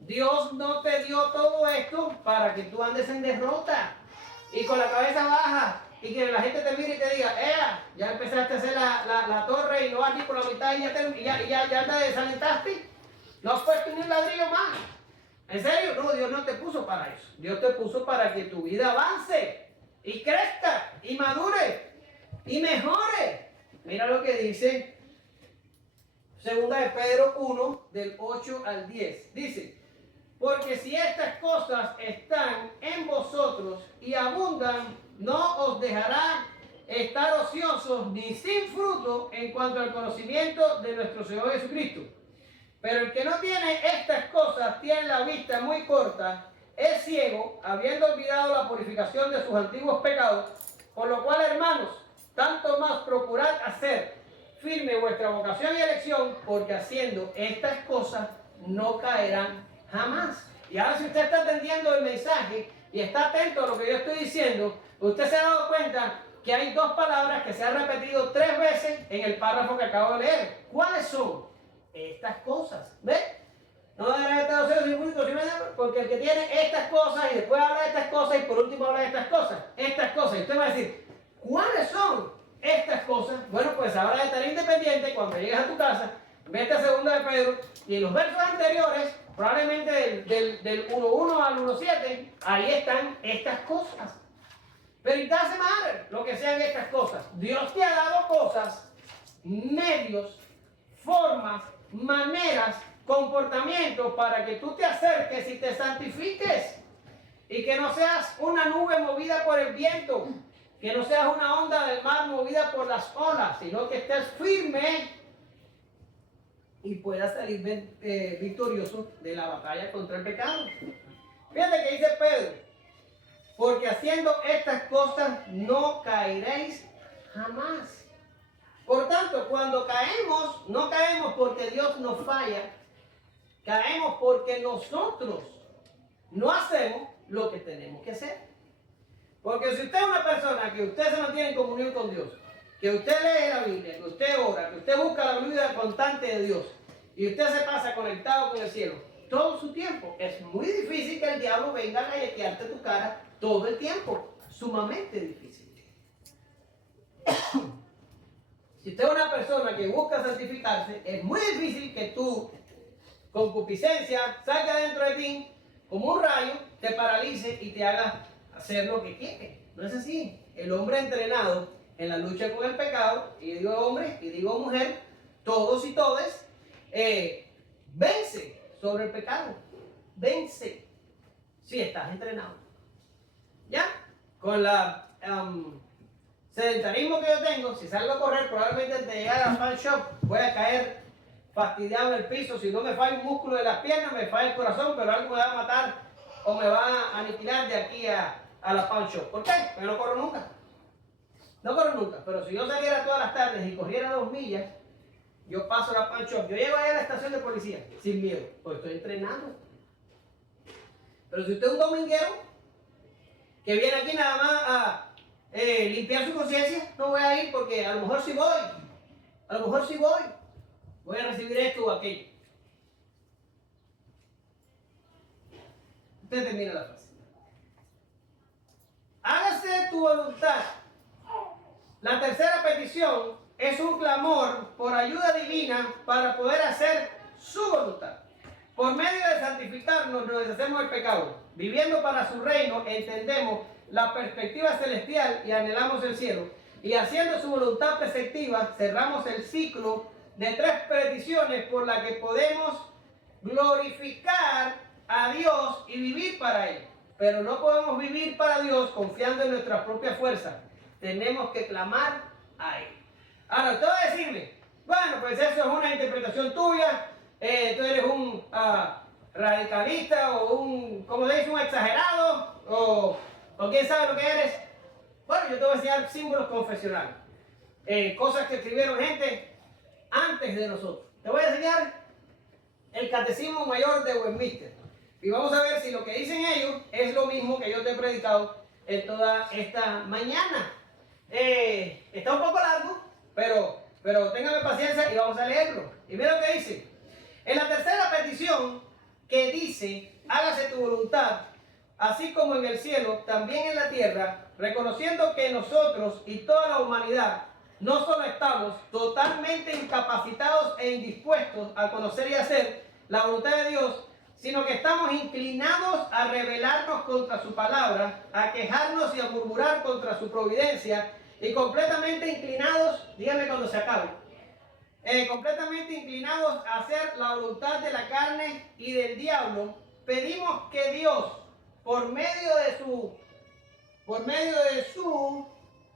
Dios no te dio todo esto para que tú andes en derrota y con la cabeza baja y que la gente te mire y te diga, ya empezaste a hacer la torre y no vas ni por la mitad y ya te desalentaste, no has puesto ni un ladrillo más. ¿En serio? No, Dios no te puso para eso. Dios te puso para que tu vida avance y crezca y madure y mejore. Mira lo que dice Segunda de Pedro 1, del 8 al 10. Dice, porque si estas cosas están en vosotros y abundan, no os dejará estar ociosos ni sin fruto en cuanto al conocimiento de nuestro Señor Jesucristo. Pero el que no tiene estas cosas tiene la vista muy corta, es ciego, habiendo olvidado la purificación de sus antiguos pecados, por lo cual, hermanos, tanto más procurad hacer firme vuestra vocación y elección, porque haciendo estas cosas no caerán jamás. Y ahora si usted está entendiendo el mensaje y está atento a lo que yo estoy diciendo, usted se ha dado cuenta que hay dos palabras que se han repetido 3 veces en el párrafo que acabo de leer. ¿Cuáles son? Estas cosas. ¿Ves? No deberás estar ociosos sin fruto, porque el que tiene estas cosas y después habla de estas cosas y por último habla de estas cosas. Estas cosas. Y usted va a decir, ¿cuáles son estas cosas? Bueno, pues ahora de estar independiente, cuando llegues a tu casa, vete a Segunda de Pedro y en los versos anteriores, probablemente del 1.1 al 1.7, ahí están estas cosas. Pero it doesn't matter lo que sean estas cosas. Dios te ha dado cosas, medios, formas, maneras, comportamientos para que tú te acerques y te santifiques y que no seas una nube movida por el viento, que no seas una onda del mar movida por las olas, sino que estés firme y puedas salir victorioso de la batalla contra el pecado. Fíjate que dice Pedro, porque haciendo estas cosas no caeréis jamás. Por tanto, cuando caemos, no caemos porque Dios nos falla, caemos porque nosotros no hacemos lo que tenemos que hacer. Porque si usted es una persona que usted se mantiene en comunión con Dios, que usted lee la Biblia, que usted ora, que usted busca la ayuda constante de Dios, y usted se pasa conectado con el cielo todo su tiempo, es muy difícil que el diablo venga a galletearte tu cara todo el tiempo. Sumamente difícil. Si usted es una persona que busca santificarse, es muy difícil que tu concupiscencia salga dentro de ti como un rayo, te paralice y te haga hacer lo que quiere. No es así. El hombre entrenado en la lucha con el pecado, y digo hombre y digo mujer, todos y todes, vence sobre el pecado. Vence. Si estás entrenado. ¿Ya? Con la sedentarismo que yo tengo, si salgo a correr, probablemente antes de llegar al fan shop voy a caer fastidiado en el piso. Si no me falla un músculo de las piernas, me falla el corazón, pero algo me va a matar o me va a aniquilar de aquí a la fan shop. ¿Por qué? Porque no corro nunca. No corro nunca, pero si yo saliera todas las tardes y corriera 2 millas, yo paso la fan shop. Yo llego ahí a la estación de policía sin miedo, porque estoy entrenando. Pero si usted es un dominguero que viene aquí nada más a limpiar su conciencia, no voy a ir porque a lo mejor sí voy. A lo mejor sí voy a recibir esto o aquello. Usted termina la frase. Hágase tu voluntad. La tercera petición es un clamor por ayuda divina para poder hacer su voluntad. Por medio de santificarnos nos deshacemos del pecado. Viviendo para su reino entendemos la perspectiva celestial y anhelamos el cielo. Y haciendo su voluntad preceptiva cerramos el ciclo de 3 peticiones por las que podemos glorificar a Dios y vivir para Él. Pero no podemos vivir para Dios confiando en nuestra propia fuerza. Tenemos que clamar a Él. Ahora, usted va a decirme, bueno, pues eso es una interpretación tuya, tú eres un radicalista o un, como se dice, un exagerado, o quién sabe lo que eres. Bueno, yo te voy a enseñar símbolos confesionales, cosas que escribieron gente antes de nosotros. Te voy a enseñar el Catecismo Mayor de Westminster. Y vamos a ver si lo que dicen ellos es lo mismo que yo te he predicado en toda esta mañana. Está un poco largo, pero téngame paciencia y vamos a leerlo. Y mira lo que dice. En la tercera petición que dice, hágase tu voluntad, así como en el cielo, también en la tierra, reconociendo que nosotros y toda la humanidad no solo estamos totalmente incapacitados e indispuestos a conocer y hacer la voluntad de Dios, sino que estamos inclinados a rebelarnos contra su palabra, a quejarnos y a murmurar contra su providencia, y completamente inclinados, dígame cuando se acabe, completamente inclinados a hacer la voluntad de la carne y del diablo, pedimos que Dios, por medio de su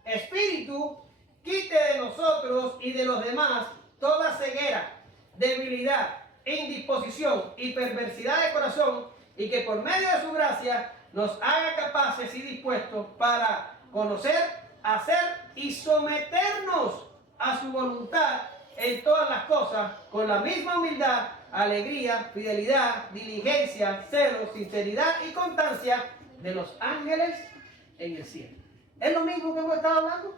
Espíritu, quite de nosotros y de los demás toda ceguera, debilidad, indisposición y perversidad de corazón, y que por medio de su gracia nos haga capaces y dispuestos para conocer, hacer y someternos a su voluntad en todas las cosas, con la misma humildad, alegría, fidelidad, diligencia, celo, sinceridad y constancia de los ángeles en el cielo. ¿Es lo mismo que hemos estado hablando?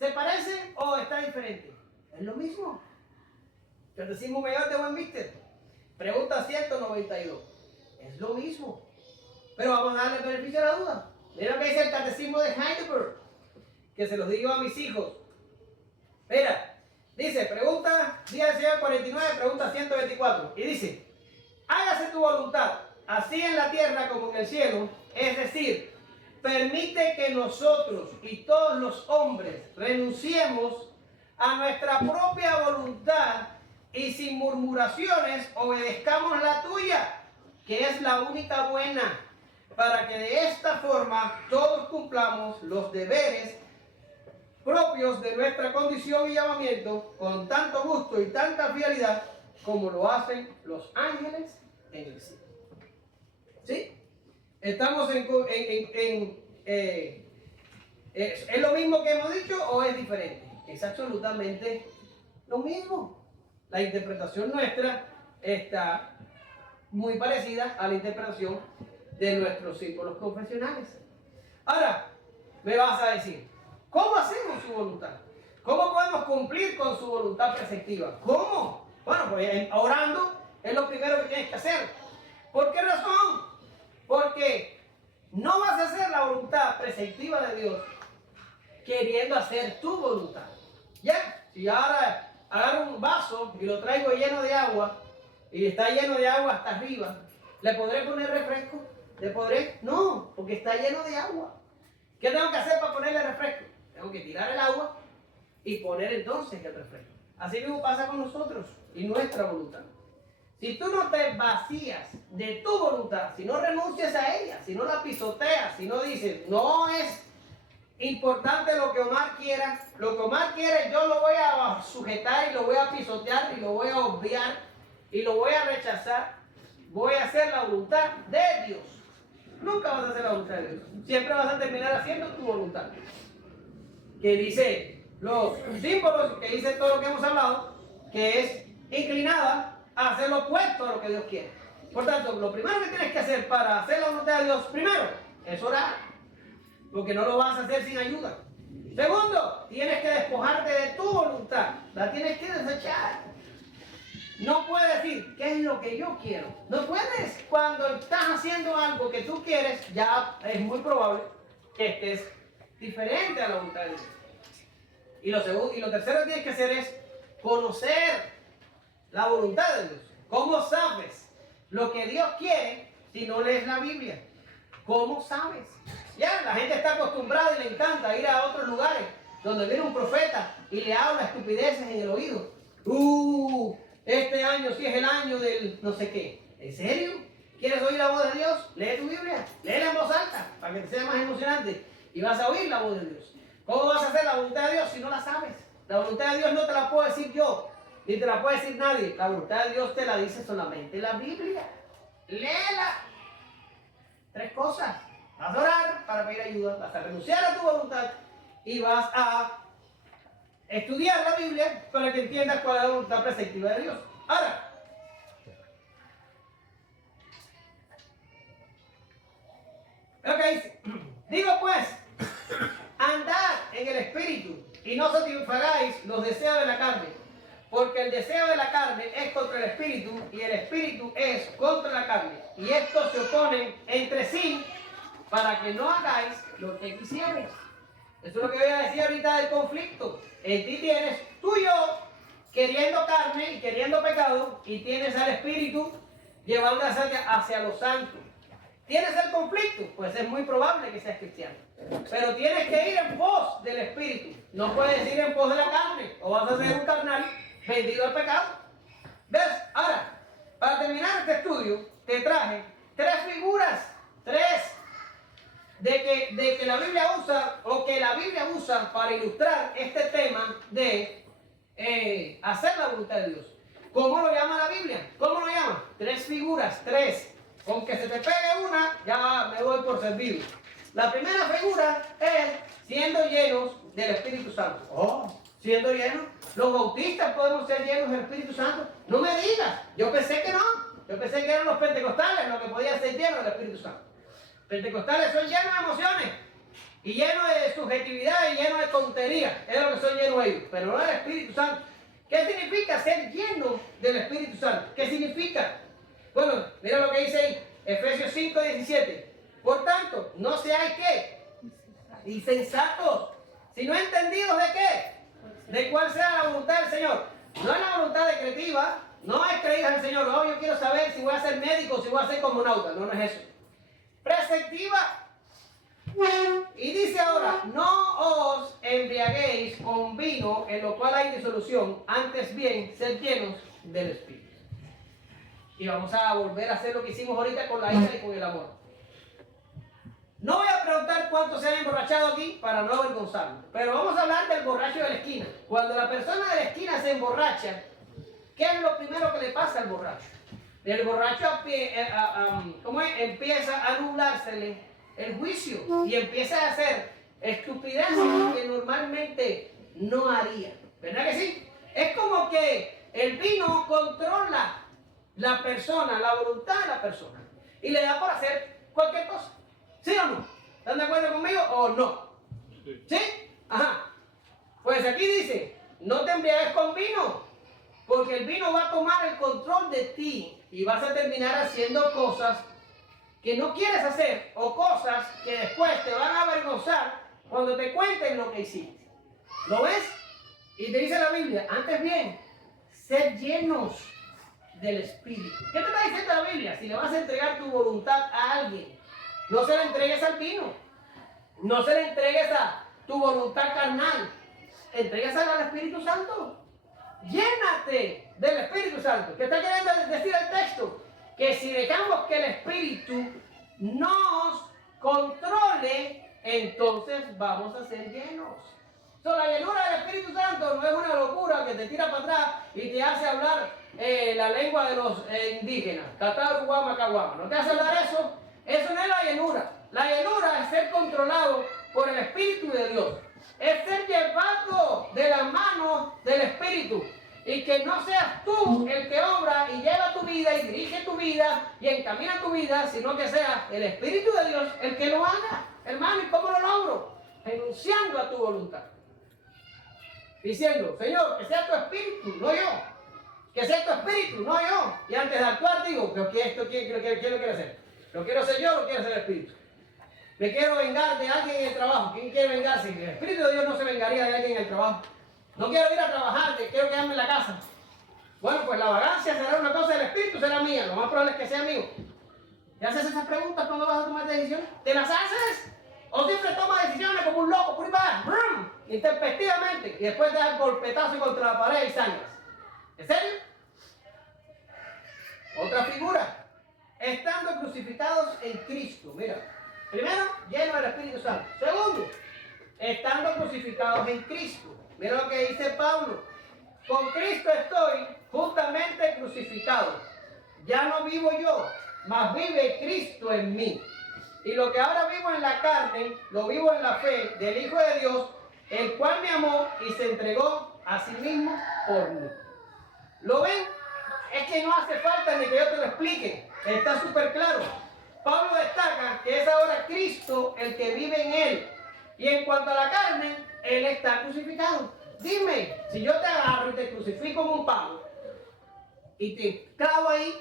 ¿Se parece o está diferente? Es lo mismo. Catecismo Mayor de Westminster, pregunta 192. Es lo mismo. Pero vamos a darle el beneficio de la duda. Mira lo que dice el Catecismo de Heidelberg, que se los digo a mis hijos. Mira, dice, pregunta, día del Señor 49, pregunta 124. Y dice, hágase tu voluntad, así en la tierra como en el cielo. Es decir, permite que nosotros y todos los hombres renunciemos a nuestra propia voluntad y sin murmuraciones obedezcamos la tuya, que es la única buena, para que de esta forma todos cumplamos los deberes propios de nuestra condición y llamamiento con tanto gusto y tanta fidelidad como lo hacen los ángeles en el cielo. ¿Sí? ¿Estamos ¿es lo mismo que hemos dicho o es diferente? Es absolutamente lo mismo. La interpretación nuestra está muy parecida a la interpretación de nuestros símbolos confesionales. Ahora, me vas a decir, ¿cómo hacemos su voluntad? ¿Cómo podemos cumplir con su voluntad preceptiva? ¿Cómo? Bueno, pues orando es lo primero que tienes que hacer. ¿Por qué razón? Porque no vas a hacer la voluntad preceptiva de Dios queriendo hacer tu voluntad. ¿Ya? Si ahora agarro un vaso y lo traigo lleno de agua y está lleno de agua hasta arriba, ¿le podré poner refresco? ¿Le podré? No, porque está lleno de agua. ¿Qué tengo que hacer para ponerle refresco? Tengo que tirar el agua y poner entonces el refresco. Así mismo pasa con nosotros y nuestra voluntad. Si tú no te vacías de tu voluntad, si no renuncias a ella, si no la pisoteas, si no dices, no es importante lo que Omar quiera, lo que Omar quiere yo lo voy a sujetar y lo voy a pisotear y lo voy a obviar y lo voy a rechazar, voy a hacer la voluntad de Dios. Nunca vas a hacer la voluntad de Dios, siempre vas a terminar haciendo tu voluntad. Que dice los símbolos, que dice todo lo que hemos hablado, que es inclinada a hacer lo opuesto a lo que Dios quiere. Por tanto, lo primero que tienes que hacer para hacer la voluntad de Dios, primero, es orar, porque no lo vas a hacer sin ayuda. Segundo, tienes que despojarte de tu voluntad, la tienes que desechar. No puedes decir, ¿qué es lo que yo quiero? No puedes, cuando estás haciendo algo que tú quieres, ya es muy probable que estés diferente a la voluntad de Dios. Y lo tercero que tienes que hacer es conocer la voluntad de Dios. ¿Cómo sabes lo que Dios quiere si no lees la Biblia? ¿Cómo sabes? Ya, la gente está acostumbrada y le encanta ir a otros lugares donde viene un profeta y le habla estupideces en el oído. Este año sí es el año del no sé qué. ¿En serio? ¿Quieres oír la voz de Dios? Lee tu Biblia, léela en voz alta para que te sea más emocionante y vas a oír la voz de Dios. ¿Cómo vas a hacer la voluntad de Dios si no la sabes? La voluntad de Dios no te la puedo decir yo, ni te la puede decir nadie. La voluntad de Dios te la dice solamente la Biblia. Léela. 3 cosas. Vas a orar para pedir ayuda, vas a renunciar a tu voluntad y vas a estudiar la Biblia para que entiendas cuál es la voluntad preceptiva de Dios. Ahora, lo que dice, digo pues, andad en el Espíritu y no satisfagáis los deseos de la carne, porque el deseo de la carne es contra el Espíritu y el Espíritu es contra la carne, y estos se oponen entre sí para que no hagáis lo que quisierais. Eso es lo que voy a decir ahorita del conflicto. En ti tienes tú y yo queriendo carne y queriendo pecado, y tienes al Espíritu llevando hacia lo santo. ¿Tienes el conflicto? Pues es muy probable que seas cristiano. Pero tienes que ir en pos del Espíritu. No puedes ir en pos de la carne, o vas a ser un carnal vendido al pecado. ¿Ves? Ahora, para terminar este estudio, te traje 3 figuras, 3 de que la Biblia usa, o que la Biblia usa para ilustrar este tema de hacer la voluntad de Dios. ¿Cómo lo llama la Biblia? ¿Cómo lo llama? 3 figuras, 3. Con que se te pegue una, ya me doy por servido. La primera figura es siendo llenos del Espíritu Santo. Oh, siendo llenos. Los bautistas podemos ser llenos del Espíritu Santo. No me digas, yo pensé que no. Yo pensé que eran los pentecostales los que podían ser llenos del Espíritu Santo. Pentecostales son llenos de emociones y llenos de subjetividad y llenos de tontería. Es lo que son llenos ellos, pero no del Espíritu Santo. ¿Qué significa ser lleno del Espíritu Santo? ¿Qué significa? Bueno, mira lo que dice ahí, Efesios 5:17. Por tanto, no seáis ¿qué? Insensatos, sino entendidos de qué, de cuál sea la voluntad del Señor. No es la voluntad decretiva, no es que digas al Señor, oh, yo quiero saber si voy a ser médico, si voy a ser cosmonauta. No, no es eso. Preceptiva. Y dice ahora, no os embriaguéis con vino en lo cual hay disolución, antes bien, sed llenos del Espíritu. Y vamos a volver a hacer lo que hicimos ahorita con la ira y con el amor. No voy a preguntar cuántos se han emborrachado aquí para no avergonzarnos, pero vamos a hablar del borracho de la esquina. Cuando la persona de la esquina se emborracha, ¿qué es lo primero que le pasa al borracho? El borracho empieza a nublársele el juicio y empieza a hacer estupideces que normalmente no haría. ¿Verdad que sí? Es como que el vino controla la persona, la voluntad de la persona, y le da por hacer cualquier cosa. ¿Sí o no? ¿Están de acuerdo conmigo o no? ¿Sí? Ajá. Pues aquí dice, no te embriagues con vino, porque el vino va a tomar el control de ti y vas a terminar haciendo cosas que no quieres hacer, o cosas que después te van a avergonzar cuando te cuenten lo que hiciste. ¿Lo ves? Y te dice la Biblia, antes bien, sed llenos del Espíritu. ¿Qué te está diciendo la Biblia? Si le vas a entregar tu voluntad a alguien, no se la entregues al vino. No se le entregues a tu voluntad carnal. Entrégase al Espíritu Santo. Llénate del Espíritu Santo. ¿Qué está queriendo decir el texto? Que si dejamos que el Espíritu nos controle, entonces vamos a ser llenos. La llenura del Espíritu Santo no es una locura que te tira para atrás y te hace hablar la lengua de los indígenas. Tataru, guama, caguama. ¿No te hace hablar eso? Eso no es la llenura. La llenura es ser controlado por el Espíritu de Dios. Es ser llevado de la mano del Espíritu. Y que no seas tú el que obra y lleva tu vida y dirige tu vida y encamina tu vida, sino que sea el Espíritu de Dios el que lo haga. Hermano, ¿y cómo lo logro? Renunciando a tu voluntad. Diciendo, Señor, que sea tu Espíritu, no yo. Que sea tu Espíritu, no yo. Y antes de actuar digo, pero ¿quién lo quiere hacer? ¿Lo quiero hacer yo o lo quiere hacer el Espíritu? Me quiero vengar de alguien en el trabajo. ¿Quién quiere vengarse? El Espíritu de Dios no se vengaría de alguien en el trabajo. No quiero ir a trabajar, quiero quedarme en la casa. Bueno, pues la vagancia será una cosa del Espíritu, será mía. Lo más probable es que sea mío. ¿Te haces esas preguntas cuando vas a tomar decisiones? ¿Te las haces? ¿O siempre tomas decisiones como un loco, por ahí va, intempestivamente, y después te das golpetazo contra la pared y sangras? ¿En serio? Otra figura. Estando crucificados en Cristo. Mira, primero, lleno del Espíritu Santo. Segundo, estando crucificados en Cristo. Mira lo que dice Pablo. Con Cristo estoy juntamente crucificado. Ya no vivo yo, mas vive Cristo en mí. Y lo que ahora vivo en la carne, lo vivo en la fe del Hijo de Dios, el cual me amó y se entregó a sí mismo por mí. ¿Lo ven? Es que no hace falta ni que yo te lo explique. Está súper claro. Pablo destaca que es ahora Cristo el que vive en él. Y en cuanto a la carne, él está crucificado. Dime, si yo te agarro y te crucifico en un palo y te clavo ahí,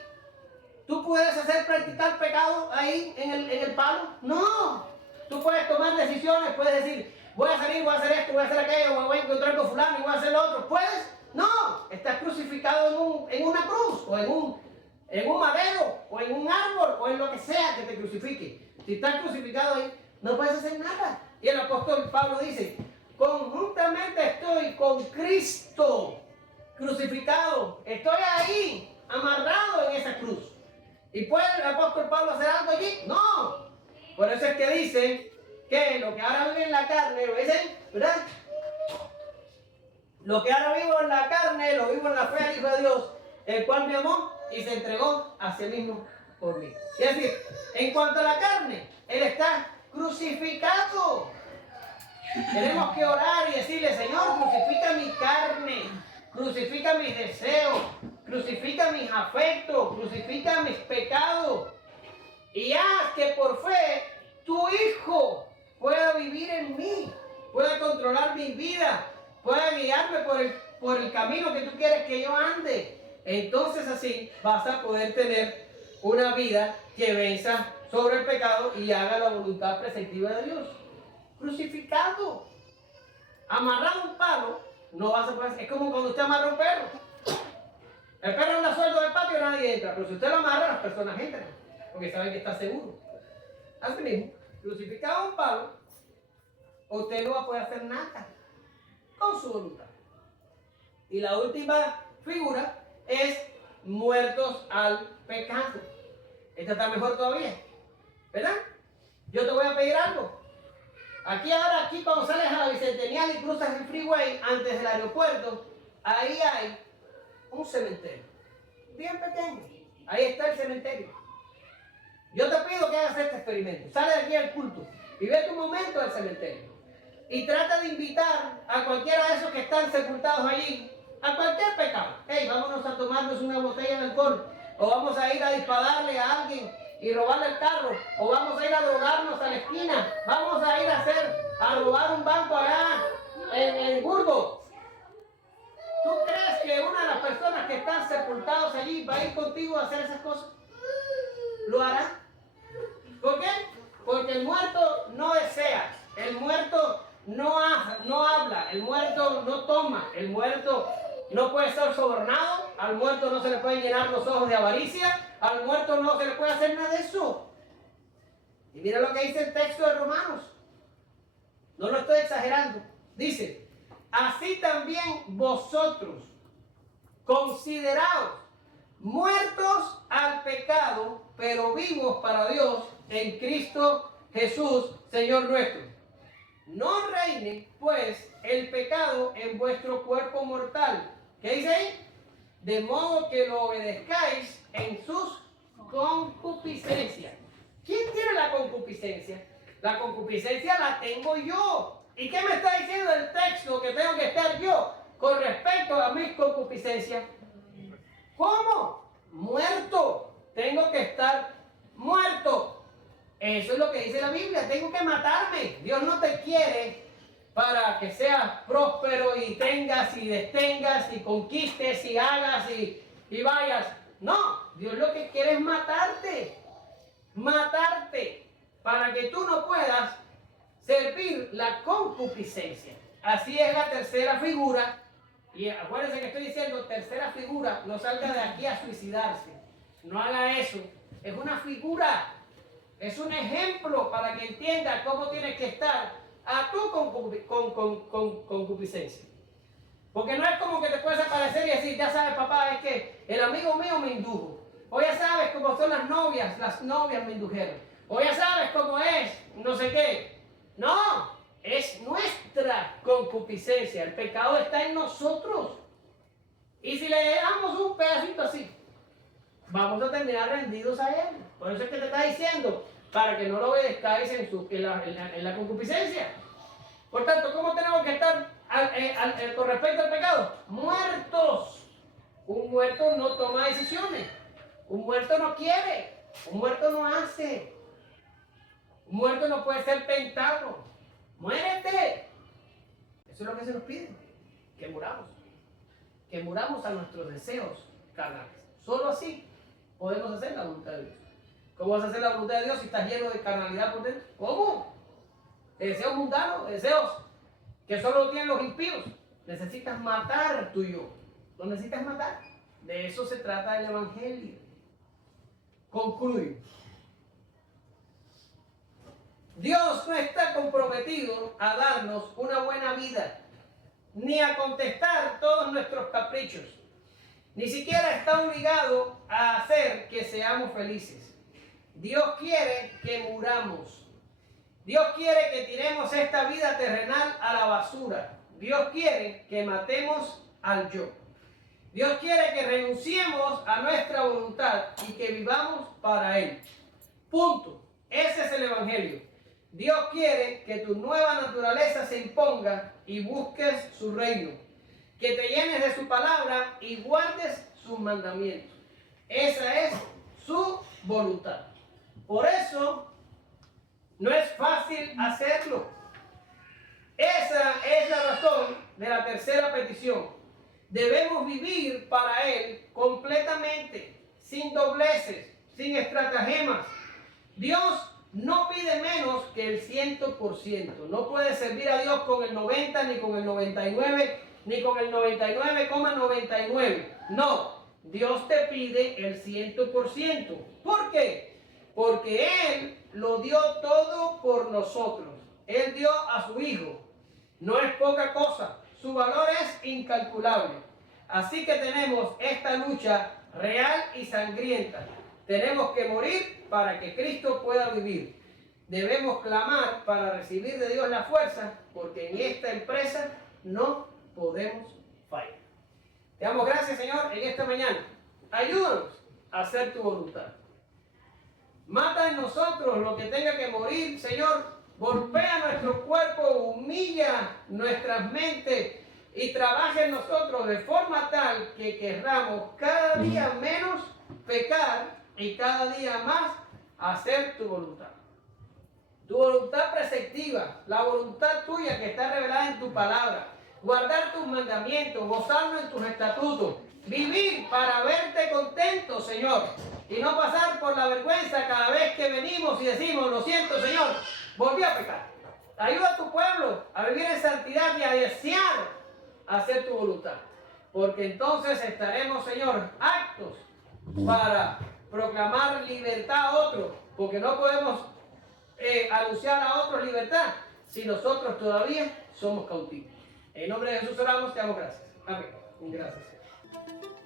¿tú puedes practicar pecado ahí en el palo? No. Tú puedes tomar decisiones, puedes decir, voy a salir, voy a hacer esto, voy a hacer aquello, voy a encontrar con fulano y voy a hacer lo otro. ¿Puedes? No. Estás crucificado en una cruz, o en un madero, o en un árbol, o en lo que sea que te crucifique. Si estás crucificado ahí, no puedes hacer nada. Y el apóstol Pablo dice, conjuntamente estoy con Cristo crucificado. Estoy ahí, amarrado en esa cruz. ¿Y puede el apóstol Pablo hacer algo allí? No. Por eso es que dice que lo que ahora vive en la carne, lo dicen, ¿verdad? Lo que ahora vivo en la carne, lo vivo en la fe del Hijo de Dios, el cual me amó y se entregó a sí mismo por mí. Es decir, en cuanto a la carne, Él está crucificado. Tenemos que orar y decirle, Señor, crucifica mi carne, crucifica mis deseos, crucifica mis afectos, crucifica mis pecados y haz que por fe tu Hijo pueda vivir en mí, pueda controlar mi vida, pueda guiarme por el camino que tú quieres que yo ande. Entonces así vas a poder tener una vida que venza sobre el pecado y haga la voluntad preceptiva de Dios. Crucificado, amarrado a un palo, no vas a poder. Es como cuando usted amarra a un perro. El perro anda suelto del patio y nadie entra, pero si usted lo amarra, las personas entran, porque saben que está seguro. Así mismo, crucificado a un palo, usted no va a poder hacer nada con su voluntad. Y la última figura es muertos al pecado. Esta está mejor todavía, ¿verdad? Yo te voy a pedir algo. Aquí cuando sales a la Bicentennial y cruzas el freeway antes del aeropuerto, ahí hay un cementerio, bien pequeño. Ahí está el cementerio. Yo te pido que hagas este experimento. Sale de aquí al culto y ve tu momento al cementerio. Y trata de invitar a cualquiera de esos que están sepultados allí a cualquier pecado. Hey, vámonos a tomarnos una botella de alcohol. O vamos a ir a dispararle a alguien y robarle el carro, o vamos a ir a drogarnos a la esquina, vamos a ir a robar un banco allá en Burgos. ¿Tú crees que una de las personas que están sepultados allí va a ir contigo a hacer esas cosas? ¿Lo hará? ¿Por qué? Porque el muerto no desea, el muerto no habla, el muerto no toma, el muerto no puede ser sobornado, al muerto no se le pueden llenar los ojos de avaricia, al muerto no se le puede hacer nada de eso. Y mira lo que dice el texto de Romanos. No lo estoy exagerando. Dice, así también vosotros, consideraos muertos al pecado, pero vivos para Dios en Cristo Jesús, Señor nuestro. No reine, pues, el pecado en vuestro cuerpo mortal. ¿Qué dice ahí? De modo que lo obedezcáis en sus concupiscencias. ¿Quién tiene la concupiscencia? La concupiscencia la tengo yo. ¿Y qué me está diciendo el texto que tengo que estar yo con respecto a mis concupiscencias? ¿Cómo? Muerto. Tengo que estar muerto. Eso es lo que dice la Biblia. Tengo que matarme. Dios no te quiere para que seas próspero y tengas y detengas y conquistes y hagas y vayas. No, Dios lo que quiere es matarte. Matarte para que tú no puedas servir la concupiscencia. Así es la tercera figura. Y acuérdense que estoy diciendo tercera figura. No salga de aquí a suicidarse. No haga eso. Es una figura. Es un ejemplo para que entiendas cómo tienes que estar a tu concupiscencia. Porque no es como que te puedes aparecer y decir, ya sabes, papá, es que el amigo mío me indujo. O ya sabes cómo son las novias me indujeron. O ya sabes cómo es, no sé qué. No, es nuestra concupiscencia. El pecado está en nosotros. Y si le damos un pedacito así, vamos a terminar rendidos a él. Por eso es que te está diciendo, para que no lo obedezcáis en la concupiscencia. Por tanto, ¿cómo tenemos que estar con respecto al pecado? Muertos. Un muerto no toma decisiones. Un muerto no quiere. Un muerto no hace. Un muerto no puede ser tentado. ¡Muérete! Eso es lo que se nos pide. Que muramos. Que muramos a nuestros deseos carnales. Solo así podemos hacer la voluntad de Dios. ¿Cómo vas a hacer la voluntad de Dios si estás lleno de carnalidad por dentro? ¿Cómo? De deseos mundanos, de deseos que solo lo tienen los impíos. Necesitas matar tu yo. Lo necesitas matar. De eso se trata el Evangelio. Concluyo. Dios no está comprometido a darnos una buena vida, ni a contestar todos nuestros caprichos. Ni siquiera está obligado a hacer que seamos felices. Dios quiere que muramos. Dios quiere que tiremos esta vida terrenal a la basura. Dios quiere que matemos al yo. Dios quiere que renunciemos a nuestra voluntad y que vivamos para Él. Punto. Ese es el Evangelio. Dios quiere que tu nueva naturaleza se imponga y busques su reino. Que te llenes de su palabra y guardes sus mandamientos. Esa es su voluntad. Por eso no es fácil hacerlo. Esa es la razón de la tercera petición. Debemos vivir para Él completamente, sin dobleces, sin estratagemas. Dios no pide menos que el 100%. No puede servir a Dios con el 90, ni con el 99, ni con el 99,99. No, Dios te pide el 100%. ¿Por qué? Porque Él lo dio todo por nosotros. Él dio a su Hijo. No es poca cosa. Su valor es incalculable. Así que tenemos esta lucha real y sangrienta. Tenemos que morir para que Cristo pueda vivir. Debemos clamar para recibir de Dios la fuerza, porque en esta empresa no podemos fallar. Te damos gracias, Señor, en esta mañana. Ayúdanos a hacer tu voluntad. Mata en nosotros lo que tenga que morir, Señor. Golpea nuestro cuerpo, humilla nuestras mentes y trabaja en nosotros de forma tal que querramos cada día menos pecar y cada día más hacer tu voluntad. Tu voluntad preceptiva, la voluntad tuya que está revelada en tu palabra. Guardar tus mandamientos, gozarnos en tus estatutos. Vivir para verte contento, Señor. Y no pasar por la vergüenza cada vez que venimos y decimos, lo siento, Señor, volví a pecar. Ayuda a tu pueblo a vivir en santidad y a desear hacer tu voluntad. Porque entonces estaremos, Señor, aptos para proclamar libertad a otros. Porque no podemos anunciar a otros libertad si nosotros todavía somos cautivos. En nombre de Jesús oramos, te damos gracias. Amén. Gracias.